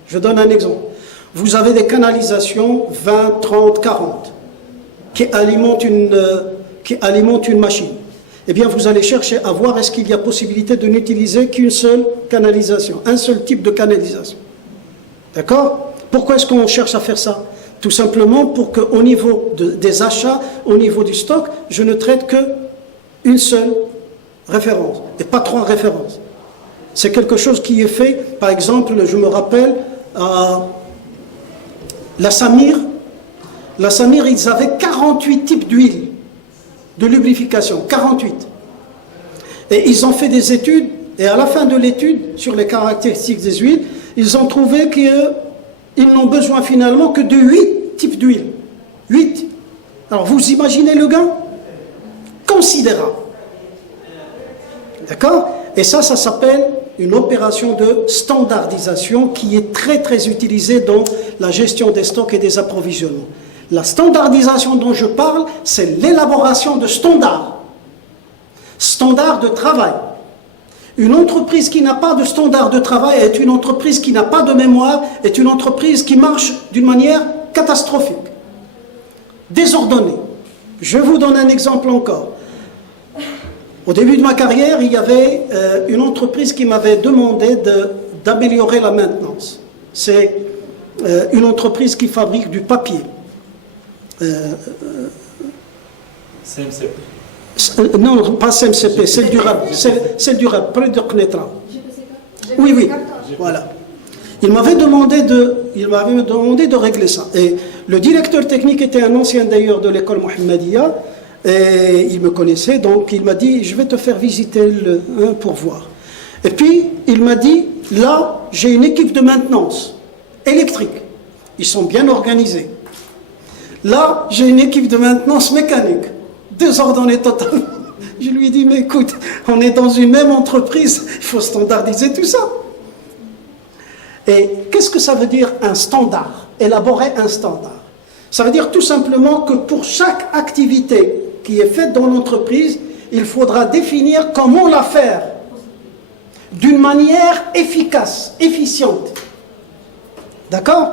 Je donne un exemple. Vous avez des canalisations 20, 30, 40 qui alimentent une machine. Eh bien, vous allez chercher à voir est-ce qu'il y a possibilité de n'utiliser qu'une seule canalisation, un seul type de canalisation. D'accord? Pourquoi est-ce qu'on cherche à faire ça? Tout simplement pour qu'au niveau des achats, au niveau du stock, je ne traite qu'une seule référence et pas trois références. C'est quelque chose qui est fait, par exemple, je me rappelle, la Samir, ils avaient 48 types d'huile de lubrification, 48. Et ils ont fait des études, et à la fin de l'étude, sur les caractéristiques des huiles, ils ont trouvé qu'ils n'ont besoin finalement que de 8 types d'huile. 8. Alors vous imaginez le gain? Considérable. D'accord? Et ça s'appelle une opération de standardisation qui est très très utilisée dans la gestion des stocks et des approvisionnements. La standardisation dont je parle, c'est l'élaboration de standards. Standards de travail. Une entreprise qui n'a pas de standard de travail est une entreprise qui n'a pas de mémoire, est une entreprise qui marche d'une manière catastrophique, désordonnée. Je vous donne un exemple encore. Au début de ma carrière, il y avait une entreprise qui m'avait demandé d'améliorer la maintenance. C'est une entreprise qui fabrique du papier. CMCP. Non, pas CMCP, c'est durable. C'est durable, près de Knetra. Oui, oui, voilà. Il m'avait demandé de régler ça. Et le directeur technique était un ancien d'ailleurs de l'école Mohammedia, et il me connaissait, donc il m'a dit, je vais te faire visiter pour voir. Et puis, il m'a dit, là, j'ai une équipe de maintenance électrique. Ils sont bien organisés. Là, j'ai une équipe de maintenance mécanique, désordonnée totalement. Je lui ai dit, mais écoute, on est dans une même entreprise, il faut standardiser tout ça. Et qu'est-ce que ça veut dire un standard? Élaborer un standard. Ça veut dire tout simplement que pour chaque activité qui est faite dans l'entreprise, il faudra définir comment la faire d'une manière efficace, efficiente. D'accord?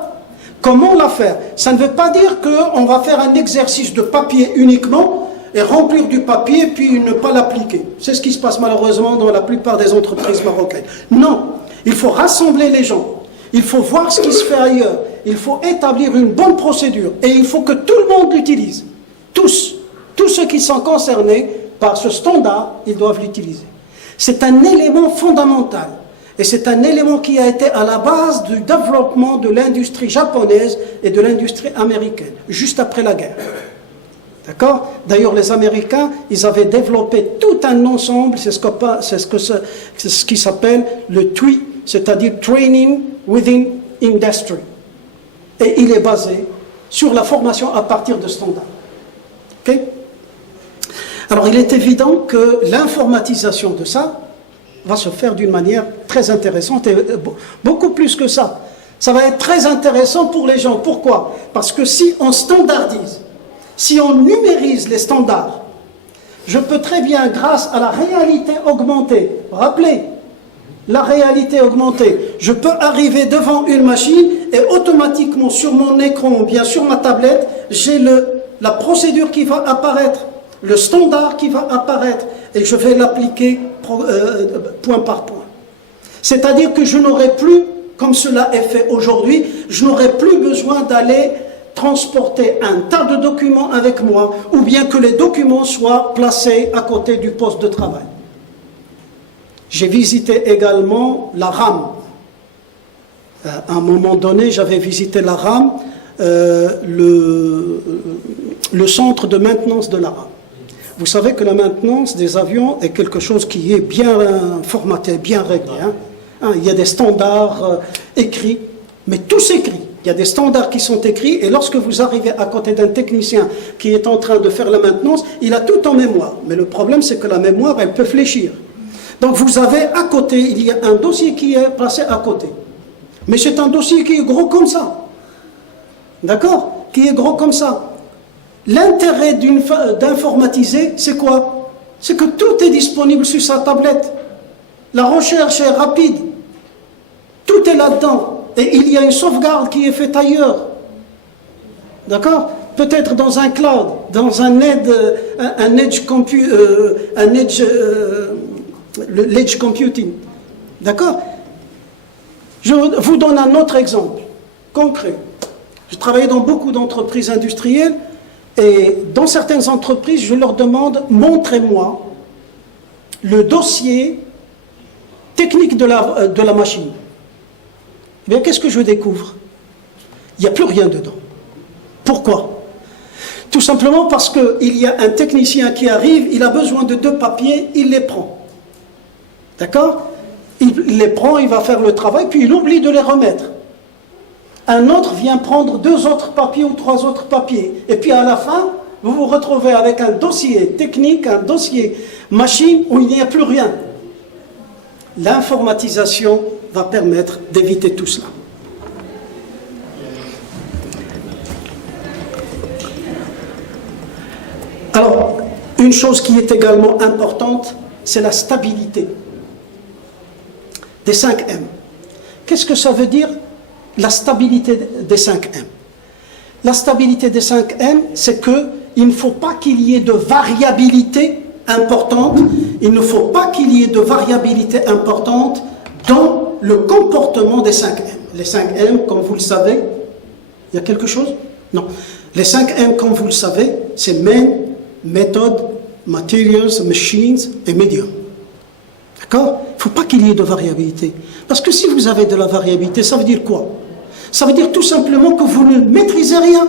Comment la faire? Ça ne veut pas dire qu'on va faire un exercice de papier uniquement et remplir du papier puis ne pas l'appliquer. C'est ce qui se passe malheureusement dans la plupart des entreprises marocaines. Non, il faut rassembler les gens. Il faut voir ce qui se fait ailleurs. Il faut établir une bonne procédure. Et il faut que tout le monde l'utilise. Tous ceux qui sont concernés par ce standard, ils doivent l'utiliser. C'est un élément fondamental. Et c'est un élément qui a été à la base du développement de l'industrie japonaise et de l'industrie américaine, juste après la guerre. D'accord? D'ailleurs, les Américains, ils avaient développé tout un ensemble, c'est ce qui s'appelle le TWI, c'est-à-dire Training Within Industry. Et il est basé sur la formation à partir de standards. Okay? Alors, il est évident que l'informatisation de ça va se faire d'une manière très intéressante et beaucoup plus que ça. Ça va être très intéressant pour les gens. Pourquoi? Parce que si on standardise, si on numérise les standards, je peux très bien, grâce à la réalité augmentée, rappelez, la réalité augmentée, je peux arriver devant une machine et automatiquement sur mon écran ou bien sur ma tablette, j'ai la procédure qui va apparaître, le standard qui va apparaître et je vais l'appliquer point par point. C'est-à-dire que je n'aurai plus, comme cela est fait aujourd'hui, je n'aurai plus besoin d'aller transporter un tas de documents avec moi ou bien que les documents soient placés à côté du poste de travail. J'ai visité également la RAM. À un moment donné, j'avais visité la RAM, le centre de maintenance de la RAM. Vous savez que la maintenance des avions est quelque chose qui est bien formaté, bien réglé. Il y a des standards écrits, mais tout s'écrit. Il y a des standards qui sont écrits et lorsque vous arrivez à côté d'un technicien qui est en train de faire la maintenance, il a tout en mémoire. Mais le problème, c'est que la mémoire, elle peut fléchir. Donc vous avez à côté, il y a un dossier qui est placé à côté. Mais c'est un dossier qui est gros comme ça. D'accord? Qui est gros comme ça. L'intérêt d'informatiser, c'est quoi? C'est que tout est disponible sur sa tablette. La recherche est rapide. Tout est là-dedans. Et il y a une sauvegarde qui est faite ailleurs. D'accord? Peut-être dans un cloud, dans l'edge computing. D'accord? Je vous donne un autre exemple concret. Je travaille dans beaucoup d'entreprises industrielles et dans certaines entreprises, je leur demande, montrez-moi le dossier technique de la machine. Eh bien, qu'est-ce que je découvre? Il n'y a plus rien dedans. Pourquoi? Tout simplement parce qu'il y a un technicien qui arrive, il a besoin de 2 papiers, il les prend. D'accord? Il les prend, il va faire le travail, puis il oublie de les remettre. Un autre vient prendre 2 autres papiers ou 3 autres papiers. Et puis à la fin, vous vous retrouvez avec un dossier technique, un dossier machine où il n'y a plus rien. L'informatisation va permettre d'éviter tout cela. Alors, une chose qui est également importante, c'est la stabilité des 5M. Qu'est-ce que ça veut dire, la stabilité des 5M? La stabilité des 5M, c'est qu'il ne faut pas qu'il y ait de variabilité importante, il ne faut pas qu'il y ait de variabilité importante dans le comportement des 5M. Les 5M, comme vous le savez, il y a quelque chose? Non. Les 5M, comme vous le savez, c'est main, method, materials, machines et medium. D'accord? Il ne faut pas qu'il y ait de variabilité. Parce que si vous avez de la variabilité, ça veut dire quoi? Ça veut dire tout simplement que vous ne maîtrisez rien.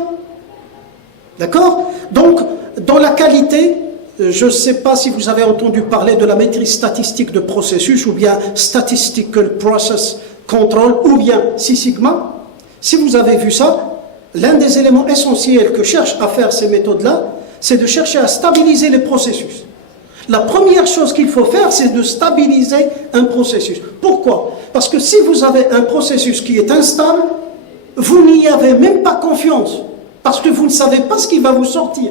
D'accord? Donc, dans la qualité, je ne sais pas si vous avez entendu parler de la maîtrise statistique de processus, ou bien Statistical Process Control, ou bien Six Sigma. Si vous avez vu ça, l'un des éléments essentiels que cherchent à faire ces méthodes-là, c'est de chercher à stabiliser les processus. La première chose qu'il faut faire, c'est de stabiliser un processus. Pourquoi? Parce que si vous avez un processus qui est instable, vous n'y avez même pas confiance, parce que vous ne savez pas ce qui va vous sortir.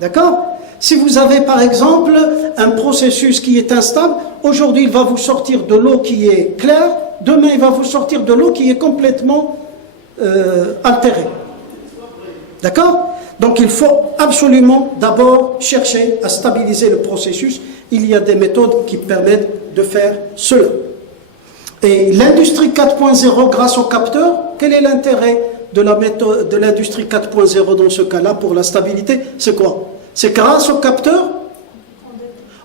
D'accord? Si vous avez par exemple un processus qui est instable, aujourd'hui il va vous sortir de l'eau qui est claire, demain il va vous sortir de l'eau qui est complètement altérée. D'accord? Donc il faut absolument d'abord chercher à stabiliser le processus. Il y a des méthodes qui permettent de faire cela. Et l'industrie 4.0 grâce au capteur, quel est l'intérêt de la méthode de l'industrie 4.0 dans ce cas-là pour la stabilité? C'est quoi? C'est grâce au capteur,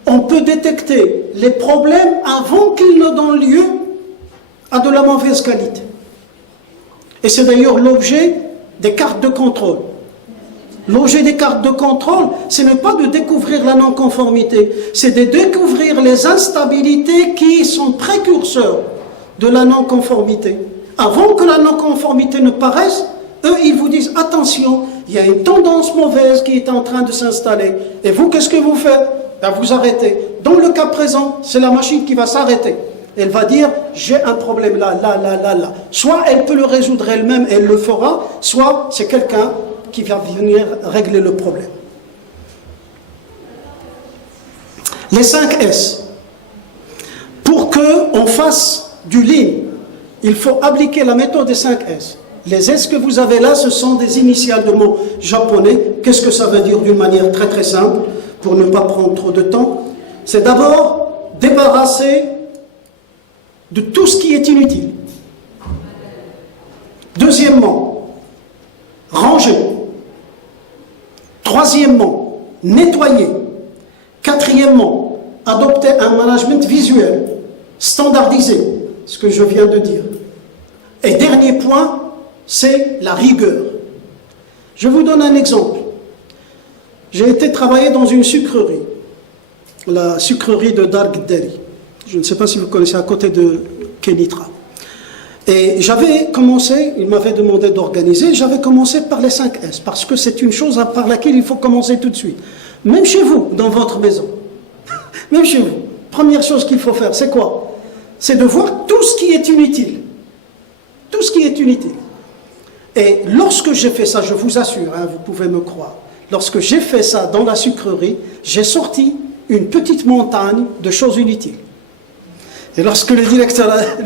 on peut détecter les problèmes avant qu'ils ne donnent lieu à de la mauvaise qualité. Et c'est d'ailleurs l'objet des cartes de contrôle. L'objet des cartes de contrôle, ce n'est pas de découvrir la non-conformité, c'est de découvrir les instabilités qui sont précurseurs de la non-conformité. Avant que la non-conformité ne paraisse, eux, ils vous disent, attention, il y a une tendance mauvaise qui est en train de s'installer. Et vous, qu'est-ce que vous faites? Ben, vous arrêtez. Dans le cas présent, c'est la machine qui va s'arrêter. Elle va dire, j'ai un problème là. Soit elle peut le résoudre elle-même, elle le fera, soit c'est quelqu'un qui va venir régler le problème. Les 5 S. Pour qu'on fasse du lean, il faut appliquer la méthode des 5 S. Les S que vous avez là, ce sont des initiales de mots japonais. Qu'est-ce que ça veut dire d'une manière très très simple, pour ne pas prendre trop de temps? C'est d'abord débarrasser de tout ce qui est inutile. Deuxièmement, ranger. Troisièmement, nettoyer. Quatrièmement, adopter un management visuel, standardisé, ce que je viens de dire. Et dernier point, c'est la rigueur. Je vous donne un exemple. J'ai été travailler dans une sucrerie, la sucrerie de Dargderi. Je ne sais pas si vous connaissez, à côté de Kenitra. Et j'avais commencé, il m'avait demandé d'organiser, j'avais commencé par les 5 S, parce que c'est une chose par laquelle il faut commencer tout de suite. Même chez vous, dans votre maison. Même chez vous. Première chose qu'il faut faire, c'est quoi? C'est de voir tout ce qui est inutile. Tout ce qui est inutile. Et lorsque j'ai fait ça, je vous assure, hein, vous pouvez me croire, lorsque j'ai fait ça dans la sucrerie, j'ai sorti une petite montagne de choses inutiles. Et lorsque le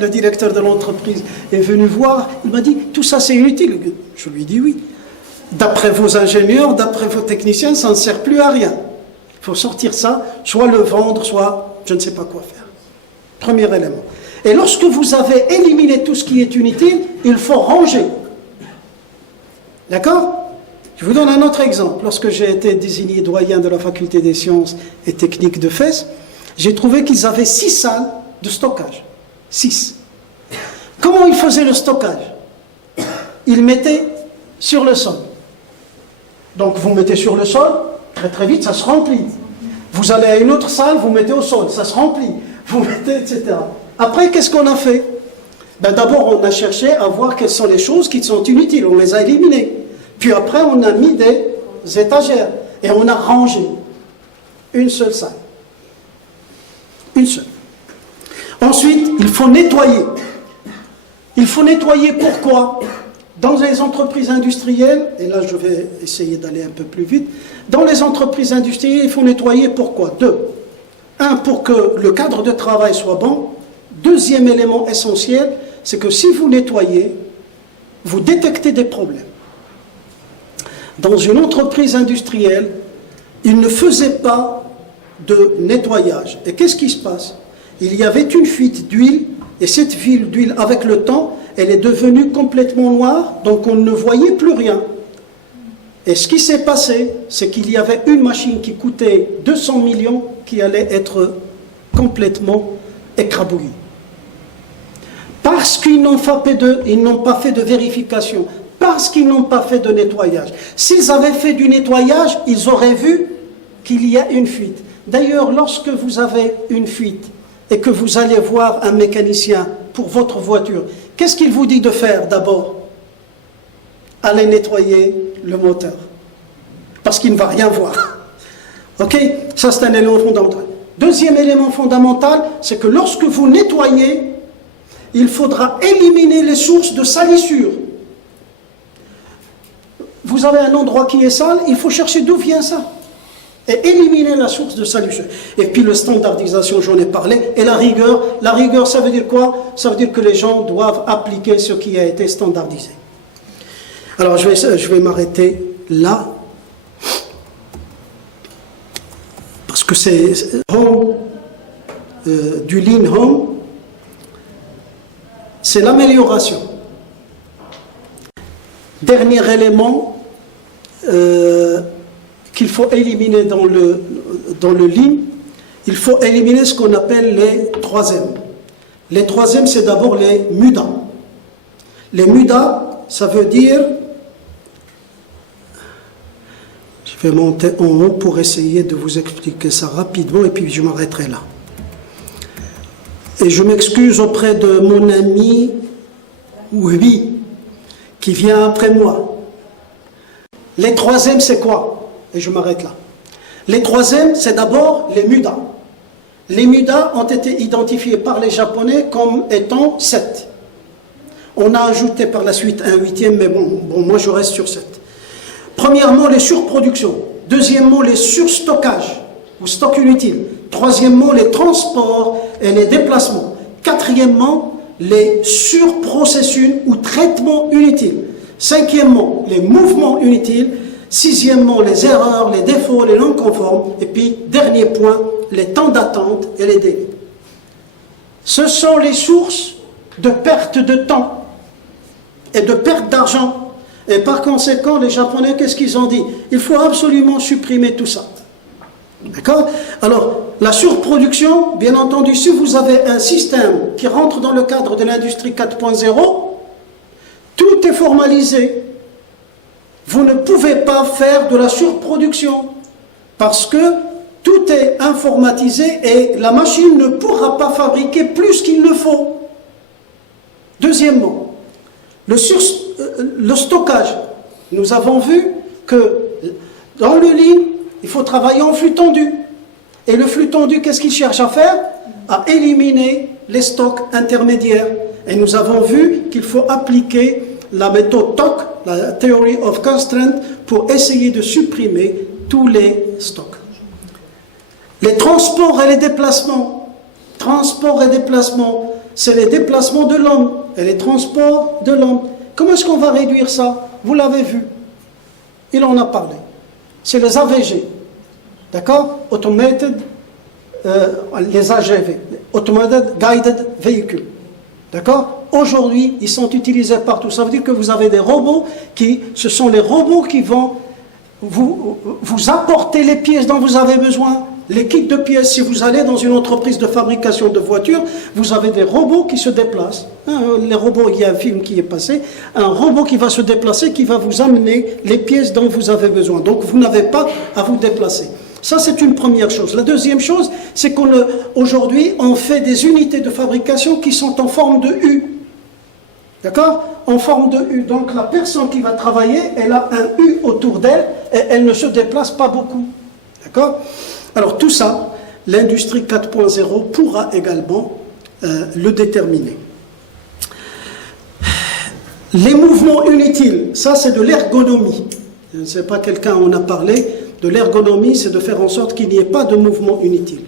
directeur de l'entreprise est venu voir, il m'a dit, tout ça c'est inutile. Je lui ai dit oui. D'après vos ingénieurs, d'après vos techniciens, ça ne sert plus à rien. Il faut sortir ça, soit le vendre, soit je ne sais pas quoi faire. Premier élément. Et lorsque vous avez éliminé tout ce qui est inutile, il faut ranger. D'accord? Je vous donne un autre exemple. Lorsque j'ai été désigné doyen de la faculté des sciences et techniques de Fès, j'ai trouvé qu'ils avaient 6 salles de stockage. 6. Comment ils faisaient le stockage? Ils mettaient sur le sol. Donc vous mettez sur le sol, très très vite, ça se remplit. Vous allez à une autre salle, vous mettez au sol, ça se remplit. Vous mettez, etc. Après, qu'est-ce qu'on a fait? Ben, d'abord, on a cherché à voir quelles sont les choses qui sont inutiles. On les a éliminées. Puis après, on a mis étagères et on a rangé une seule salle. Une seule. Ensuite, il faut nettoyer. Il faut nettoyer pourquoi? Dans les entreprises industrielles, et là je vais essayer d'aller un peu plus vite, dans les entreprises industrielles, il faut nettoyer pourquoi? Deux. Un, pour que le cadre de travail soit bon. Deuxième élément essentiel, c'est que si vous nettoyez, vous détectez des problèmes. Dans une entreprise industrielle, il ne faisait pas de nettoyage. Et qu'est-ce qui se passe? Il y avait une fuite d'huile, et cette fuite d'huile, avec le temps, elle est devenue complètement noire, donc on ne voyait plus rien. Et ce qui s'est passé, c'est qu'il y avait une machine qui coûtait 200 millions qui allait être complètement écrabouillée. Parce qu'ils n'ont pas fait de vérification, parce qu'ils n'ont pas fait de nettoyage. S'ils avaient fait du nettoyage, ils auraient vu qu'il y a une fuite. D'ailleurs, lorsque vous avez une fuite et que vous allez voir un mécanicien pour votre voiture, qu'est-ce qu'il vous dit de faire d'abord? Allez nettoyer le moteur. Parce qu'il ne va rien voir. Ok? Ça, c'est un élément fondamental. Deuxième élément fondamental, c'est que lorsque vous nettoyez, il faudra éliminer les sources de salissure. Vous avez un endroit qui est sale, il faut chercher d'où vient ça. Et éliminer la source de salissure. Et puis la standardisation, j'en ai parlé. Et la rigueur, ça veut dire quoi? Ça veut dire que les gens doivent appliquer ce qui a été standardisé. Alors je vais m'arrêter là. Parce que c'est home, du lean home, c'est l'amélioration. Dernier élément qu'il faut éliminer dans le lean, il faut éliminer ce qu'on appelle les 3M. Les 3M, c'est d'abord les MUDA. Les MUDA, ça veut dire... Je vais monter en haut pour essayer de vous expliquer ça rapidement et puis je m'arrêterai là. Et je m'excuse auprès de mon ami Oubi, qui vient après moi. Les 3M, c'est quoi? Et je m'arrête là. Les 3M, c'est d'abord les MUDA. Les MUDA ont été identifiés par les Japonais comme étant 7. On a ajouté par la suite un 8e, mais bon, moi je reste sur 7. Premièrement, les surproductions. Deuxièmement, les surstockages ou stocks inutiles. Troisièmement, les transports et les déplacements. Quatrièmement, les surprocessus ou traitements inutiles. Cinquièmement, les mouvements inutiles. Sixièmement, les erreurs, les défauts, les non-conformes. Et puis, dernier point, les temps d'attente et les délais. Ce sont les sources de perte de temps et de perte d'argent. Et par conséquent, les Japonais, qu'est-ce qu'ils ont dit? Il faut absolument supprimer tout ça. D'accord? Alors, la surproduction, bien entendu, si vous avez un système qui rentre dans le cadre de l'industrie 4.0, tout est formalisé. Vous ne pouvez pas faire de la surproduction parce que tout est informatisé et la machine ne pourra pas fabriquer plus qu'il ne faut. Deuxièmement, le stockage. Nous avons vu que dans le lean, il faut travailler en flux tendu. Et le flux tendu, qu'est-ce qu'il cherche à faire? À éliminer les stocks intermédiaires. Et nous avons vu qu'il faut appliquer la méthode TOC, la Theory of Constraint, pour essayer de supprimer tous les stocks. Les transports et les déplacements. Transports et déplacements, c'est les déplacements de l'homme et les transports de l'homme. Comment est-ce qu'on va réduire ça? Vous l'avez vu. Il en a parlé. C'est les AVG. D'accord? Automated, les AGV. Automated Guided Vehicle. D'accord? Aujourd'hui, ils sont utilisés partout. Ça veut dire que vous avez des robots ce sont les robots qui vont vous apporter les pièces dont vous avez besoin. Les kits de pièces, si vous allez dans une entreprise de fabrication de voitures, vous avez des robots qui se déplacent. Les robots, il y a un film qui est passé, un robot qui va se déplacer, qui va vous amener les pièces dont vous avez besoin. Donc vous n'avez pas à vous déplacer. Ça, c'est une première chose. La deuxième chose, c'est qu'aujourd'hui, on fait des unités de fabrication qui sont en forme de U. D'accord? En forme de U. Donc la personne qui va travailler, elle a un U autour d'elle et elle ne se déplace pas beaucoup. D'accord? Alors tout ça, l'industrie 4.0 pourra également le déterminer. Les mouvements inutiles, ça c'est de l'ergonomie. Je ne sais pas, quelqu'un en a parlé. De l'ergonomie, c'est de faire en sorte qu'il n'y ait pas de mouvement inutile.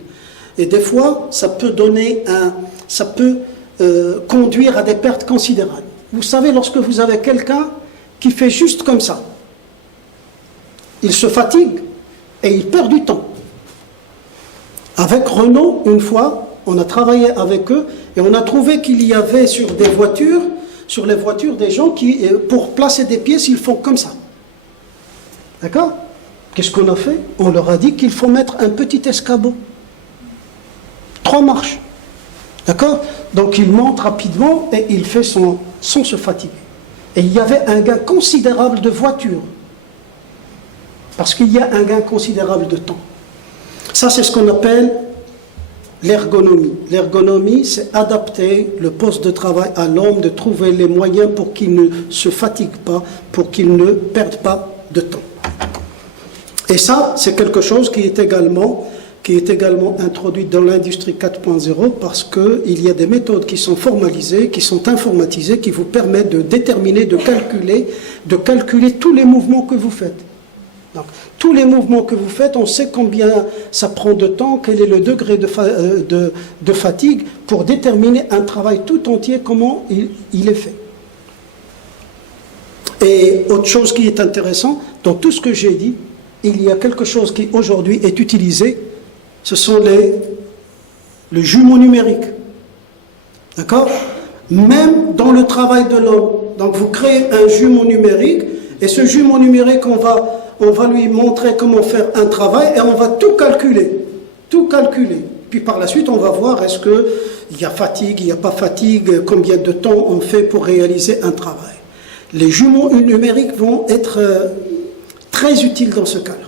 Et des fois, ça peut conduire à des pertes considérables. Vous savez, lorsque vous avez quelqu'un qui fait juste comme ça, il se fatigue et il perd du temps. Avec Renault, une fois, on a travaillé avec eux et on a trouvé qu'il y avait sur les voitures, des gens qui, pour placer des pièces, ils font comme ça. D'accord? Qu'est-ce qu'on a fait? On leur a dit qu'il faut mettre un petit escabeau. 3 marches. D'accord? Donc il monte rapidement et il fait sans se fatiguer. Et il y avait un gain considérable de voiture. Parce qu'il y a un gain considérable de temps. Ça, c'est ce qu'on appelle l'ergonomie. L'ergonomie, c'est adapter le poste de travail à l'homme, de trouver les moyens pour qu'il ne se fatigue pas, pour qu'il ne perde pas de temps. Et ça, c'est quelque chose qui est également introduit dans l'industrie 4.0 parce qu'il y a des méthodes qui sont formalisées, qui sont informatisées, qui vous permettent de déterminer, de calculer tous les mouvements que vous faites. Donc, tous les mouvements que vous faites, on sait combien ça prend de temps, quel est le degré de fatigue pour déterminer un travail tout entier, comment il est fait. Et autre chose qui est intéressant, dans tout ce que j'ai dit, il y a quelque chose qui aujourd'hui est utilisé, ce sont le jumeau numérique. D'accord? Même dans le travail de l'homme. Donc vous créez un jumeau numérique, et ce jumeau numérique, on va lui montrer comment faire un travail, et on va tout calculer. Tout calculer. Puis par la suite, on va voir est-ce qu'il y a fatigue, il n'y a pas fatigue, combien de temps on fait pour réaliser un travail. Les jumeaux numériques vont être très utiles dans ce cas-là.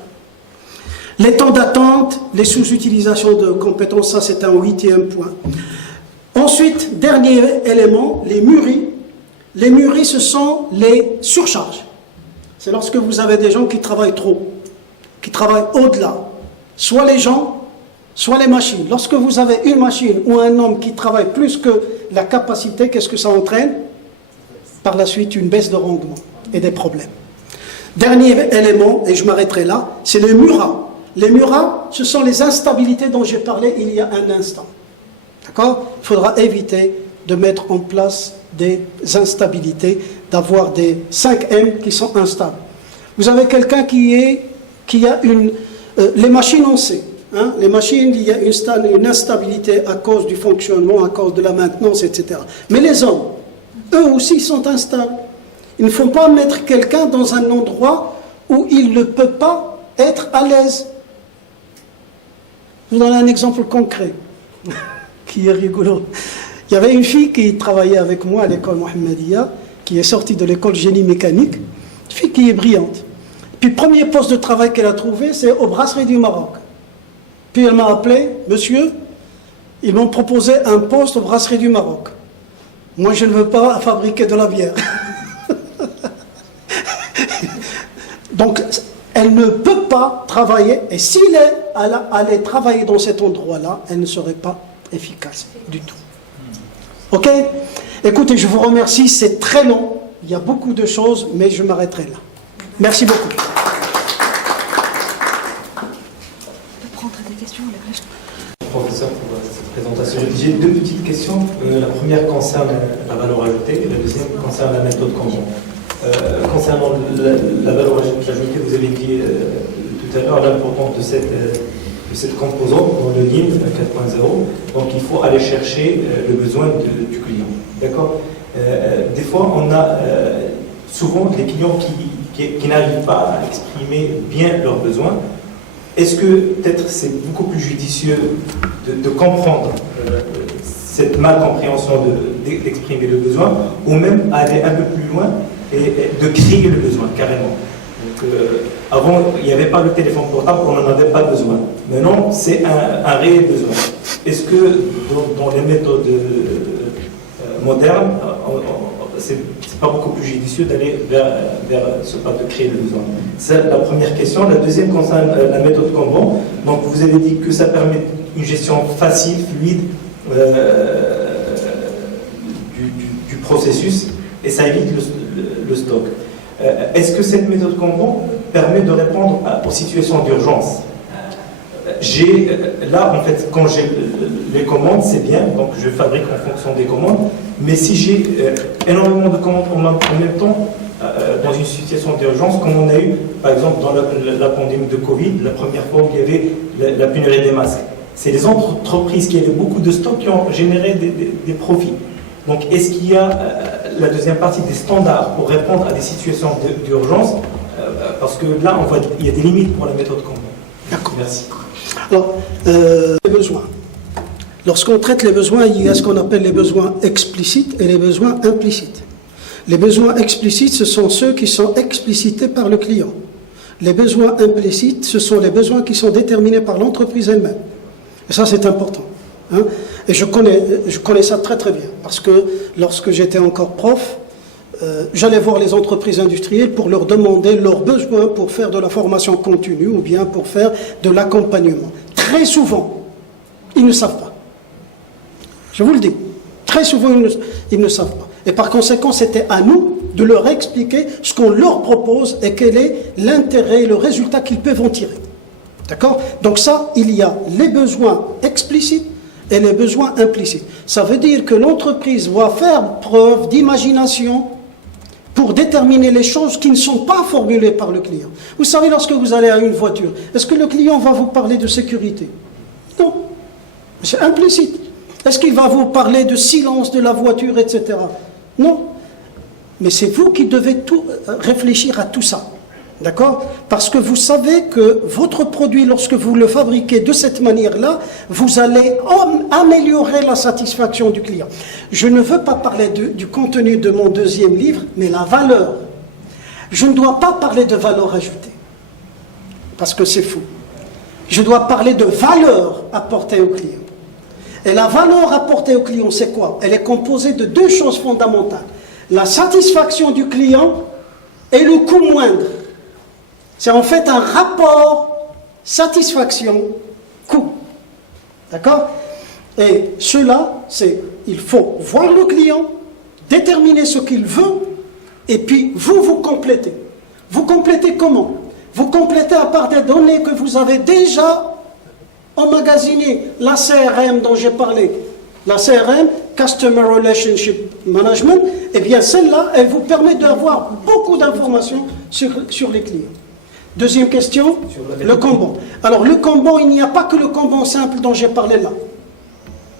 Les temps d'attente, les sous-utilisations de compétences, ça c'est un 8e point. Ensuite, dernier élément, les mûris. Les mûris, ce sont les surcharges. C'est lorsque vous avez des gens qui travaillent trop, qui travaillent au-delà. Soit les gens, soit les machines. Lorsque vous avez une machine ou un homme qui travaille plus que la capacité, qu'est-ce que ça entraîne? Par la suite, une baisse de rendement et des problèmes. Dernier élément, et je m'arrêterai là, c'est les muras. Les muras, ce sont les instabilités dont j'ai parlé il y a un instant. D'accord? Il faudra éviter de mettre en place des instabilités, d'avoir des 5M qui sont instables. Vous avez quelqu'un qui a une... les machines, on sait. Hein? Les machines, il y a une instabilité à cause du fonctionnement, à cause de la maintenance, etc. Mais les hommes, eux aussi sont instables. Il ne faut pas mettre quelqu'un dans un endroit où il ne peut pas être à l'aise. Je vous donne un exemple concret qui est rigolo. Il y avait une fille qui travaillait avec moi à l'école Mohammedia, qui est sortie de l'école génie mécanique, une fille qui est brillante. Puis le premier poste de travail qu'elle a trouvé, c'est aux brasseries du Maroc. Puis elle m'a appelé, monsieur, ils m'ont proposé un poste aux brasseries du Maroc. Moi, je ne veux pas fabriquer de la bière. Donc, elle ne peut pas travailler, et si elle allait travailler dans cet endroit-là, elle ne serait pas efficace du tout. Ok? Écoutez, je vous remercie, c'est très long, il y a beaucoup de choses, mais je m'arrêterai là. Merci beaucoup. On peut prendre des questions, Professeur, pour cette présentation. J'ai 2 petites questions. La première concerne la valeur ajoutée et la deuxième concerne la méthode Kanban. Concernant la valeur ajoutée, vous avez dit tout à l'heure l'importance de cette composante dans le Lean 4.0. Donc il faut aller chercher le besoin du client. D'accord? Des fois, on a souvent des clients qui n'arrivent pas à exprimer bien leurs besoins. Est-ce que peut-être c'est beaucoup plus judicieux de comprendre cette malcompréhension d'exprimer le besoin, ou même aller un peu plus loin et de créer le besoin carrément? Donc, avant, il n'y avait pas le téléphone portable, on n'en avait pas besoin. Maintenant, c'est un réel besoin. Est-ce que dans les méthodes modernes, c'est pas beaucoup plus judicieux d'aller vers ce pas de créer le besoin. C'est la première question. La deuxième concerne la méthode Kanban. Donc vous avez dit que ça permet une gestion facile, fluide du processus et ça évite le stock. Est-ce que cette méthode Kanban permet de répondre aux situations d'urgence? Là, en fait, quand j'ai les commandes, c'est bien, donc je fabrique en fonction des commandes, mais si j'ai énormément de commandes en même temps, dans une situation d'urgence, comme on a eu, par exemple, dans la pandémie de Covid, la première fois où il y avait la pénurie des masques, c'est les entreprises qui avaient beaucoup de stocks qui ont généré des profits. Donc, est-ce qu'il y a la deuxième partie des standards pour répondre à des situations d'urgence? Parce que là, il y a des limites pour la méthode Kanban. D'accord. Merci. Alors, les besoins. Lorsqu'on traite les besoins, il y a ce qu'on appelle les besoins explicites et les besoins implicites. Les besoins explicites, ce sont ceux qui sont explicités par le client. Les besoins implicites, ce sont les besoins qui sont déterminés par l'entreprise elle-même. Et ça, c'est important. Hein. Et je connais ça très très bien, parce que lorsque j'étais encore prof, j'allais voir les entreprises industrielles pour leur demander leurs besoins pour faire de la formation continue ou bien pour faire de l'accompagnement. Très souvent, ils ne savent pas. Je vous le dis. Très souvent, ils ne savent pas. Et par conséquent, c'était à nous de leur expliquer ce qu'on leur propose et quel est l'intérêt et le résultat qu'ils peuvent en tirer. D'accord? Donc ça, il y a les besoins explicites et les besoins implicites. Ça veut dire que l'entreprise va faire preuve d'imagination pour déterminer les choses qui ne sont pas formulées par le client. Vous savez, lorsque vous allez à une voiture, est-ce que le client va vous parler de sécurité? Non. C'est implicite. Est-ce qu'il va vous parler de silence de la voiture, etc.? Non. Mais c'est vous qui devez réfléchir à tout ça. D'accord? Parce que vous savez que votre produit, lorsque vous le fabriquez de cette manière-là, vous allez améliorer la satisfaction du client. Je ne veux pas parler du contenu de mon deuxième livre, mais la valeur. Je ne dois pas parler de valeur ajoutée, parce que c'est fou. Je dois parler de valeur apportée au client. Et la valeur apportée au client, c'est quoi? Elle est composée de deux choses fondamentales. La satisfaction du client et le coût moindre. C'est en fait un rapport satisfaction-coût. D'accord? Et cela, il faut voir le client, déterminer ce qu'il veut, et puis vous complétez. Vous complétez comment? Vous complétez à part des données que vous avez déjà emmagasinées. La CRM dont j'ai parlé, la CRM, Customer Relationship Management, eh bien celle-là, elle vous permet d'avoir beaucoup d'informations sur les clients. Deuxième question, le Kanban. Alors le Kanban, il n'y a pas que le Kanban simple dont j'ai parlé là.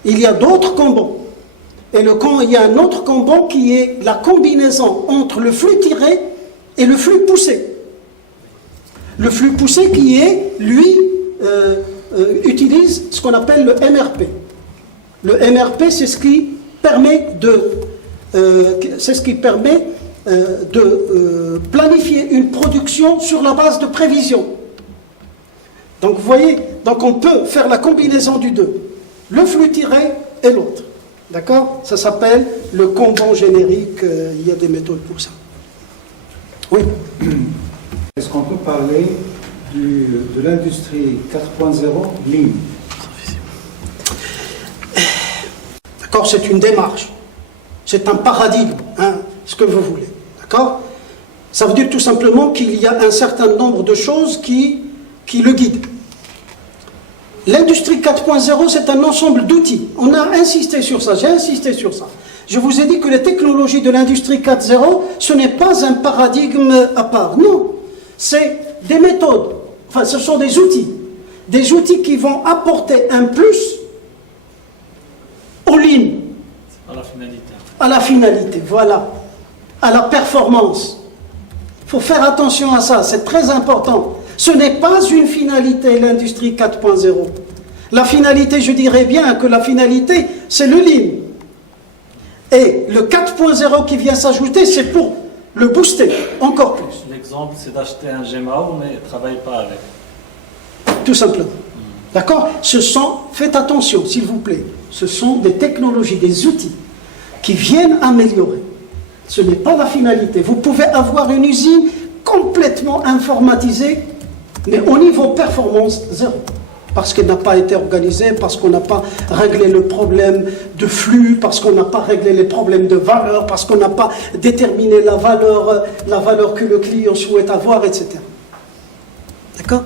Il y a d'autres Kanban. Et il y a un autre Kanban qui est la combinaison entre le flux tiré et le flux poussé. Le flux poussé qui est, lui, utilise ce qu'on appelle le MRP. Le MRP, c'est ce qui permet de planifier une production sur la base de prévision. Donc vous voyez, donc on peut faire la combinaison du deux, le flux tiré et l'autre. D'accord? Ça s'appelle le Kanban générique, il y a des méthodes pour ça. Oui. Est-ce qu'on peut parler de l'industrie 4.0 Lean? D'accord, c'est une démarche, c'est un paradigme, hein, ce que vous voulez. D'accord? Ça veut dire tout simplement qu'il y a un certain nombre de choses qui le guident. L'industrie 4.0, c'est un ensemble d'outils. On a insisté sur ça, j'ai insisté sur ça. Je vous ai dit que les technologies de l'industrie 4.0, ce n'est pas un paradigme à part. Non, c'est des méthodes, enfin ce sont des outils qui vont apporter un plus au lean. À la finalité. À la finalité, voilà. À la performance. Il faut faire attention à ça, c'est très important. Ce n'est pas une finalité, l'industrie 4.0. La finalité, je dirais bien que la finalité, c'est le lean. Et le 4.0 qui vient s'ajouter, c'est pour le booster encore plus. L'exemple, c'est d'acheter un Gmao, mais ne travaille pas avec. Tout simplement. D'accord? Faites attention, s'il vous plaît. Ce sont des technologies, des outils qui viennent améliorer. Ce n'est pas la finalité. Vous pouvez avoir une usine complètement informatisée, mais au niveau performance, zéro. Parce qu'elle n'a pas été organisée, parce qu'on n'a pas réglé le problème de flux, parce qu'on n'a pas réglé les problèmes de valeur, parce qu'on n'a pas déterminé la valeur que le client souhaite avoir, etc. D'accord ?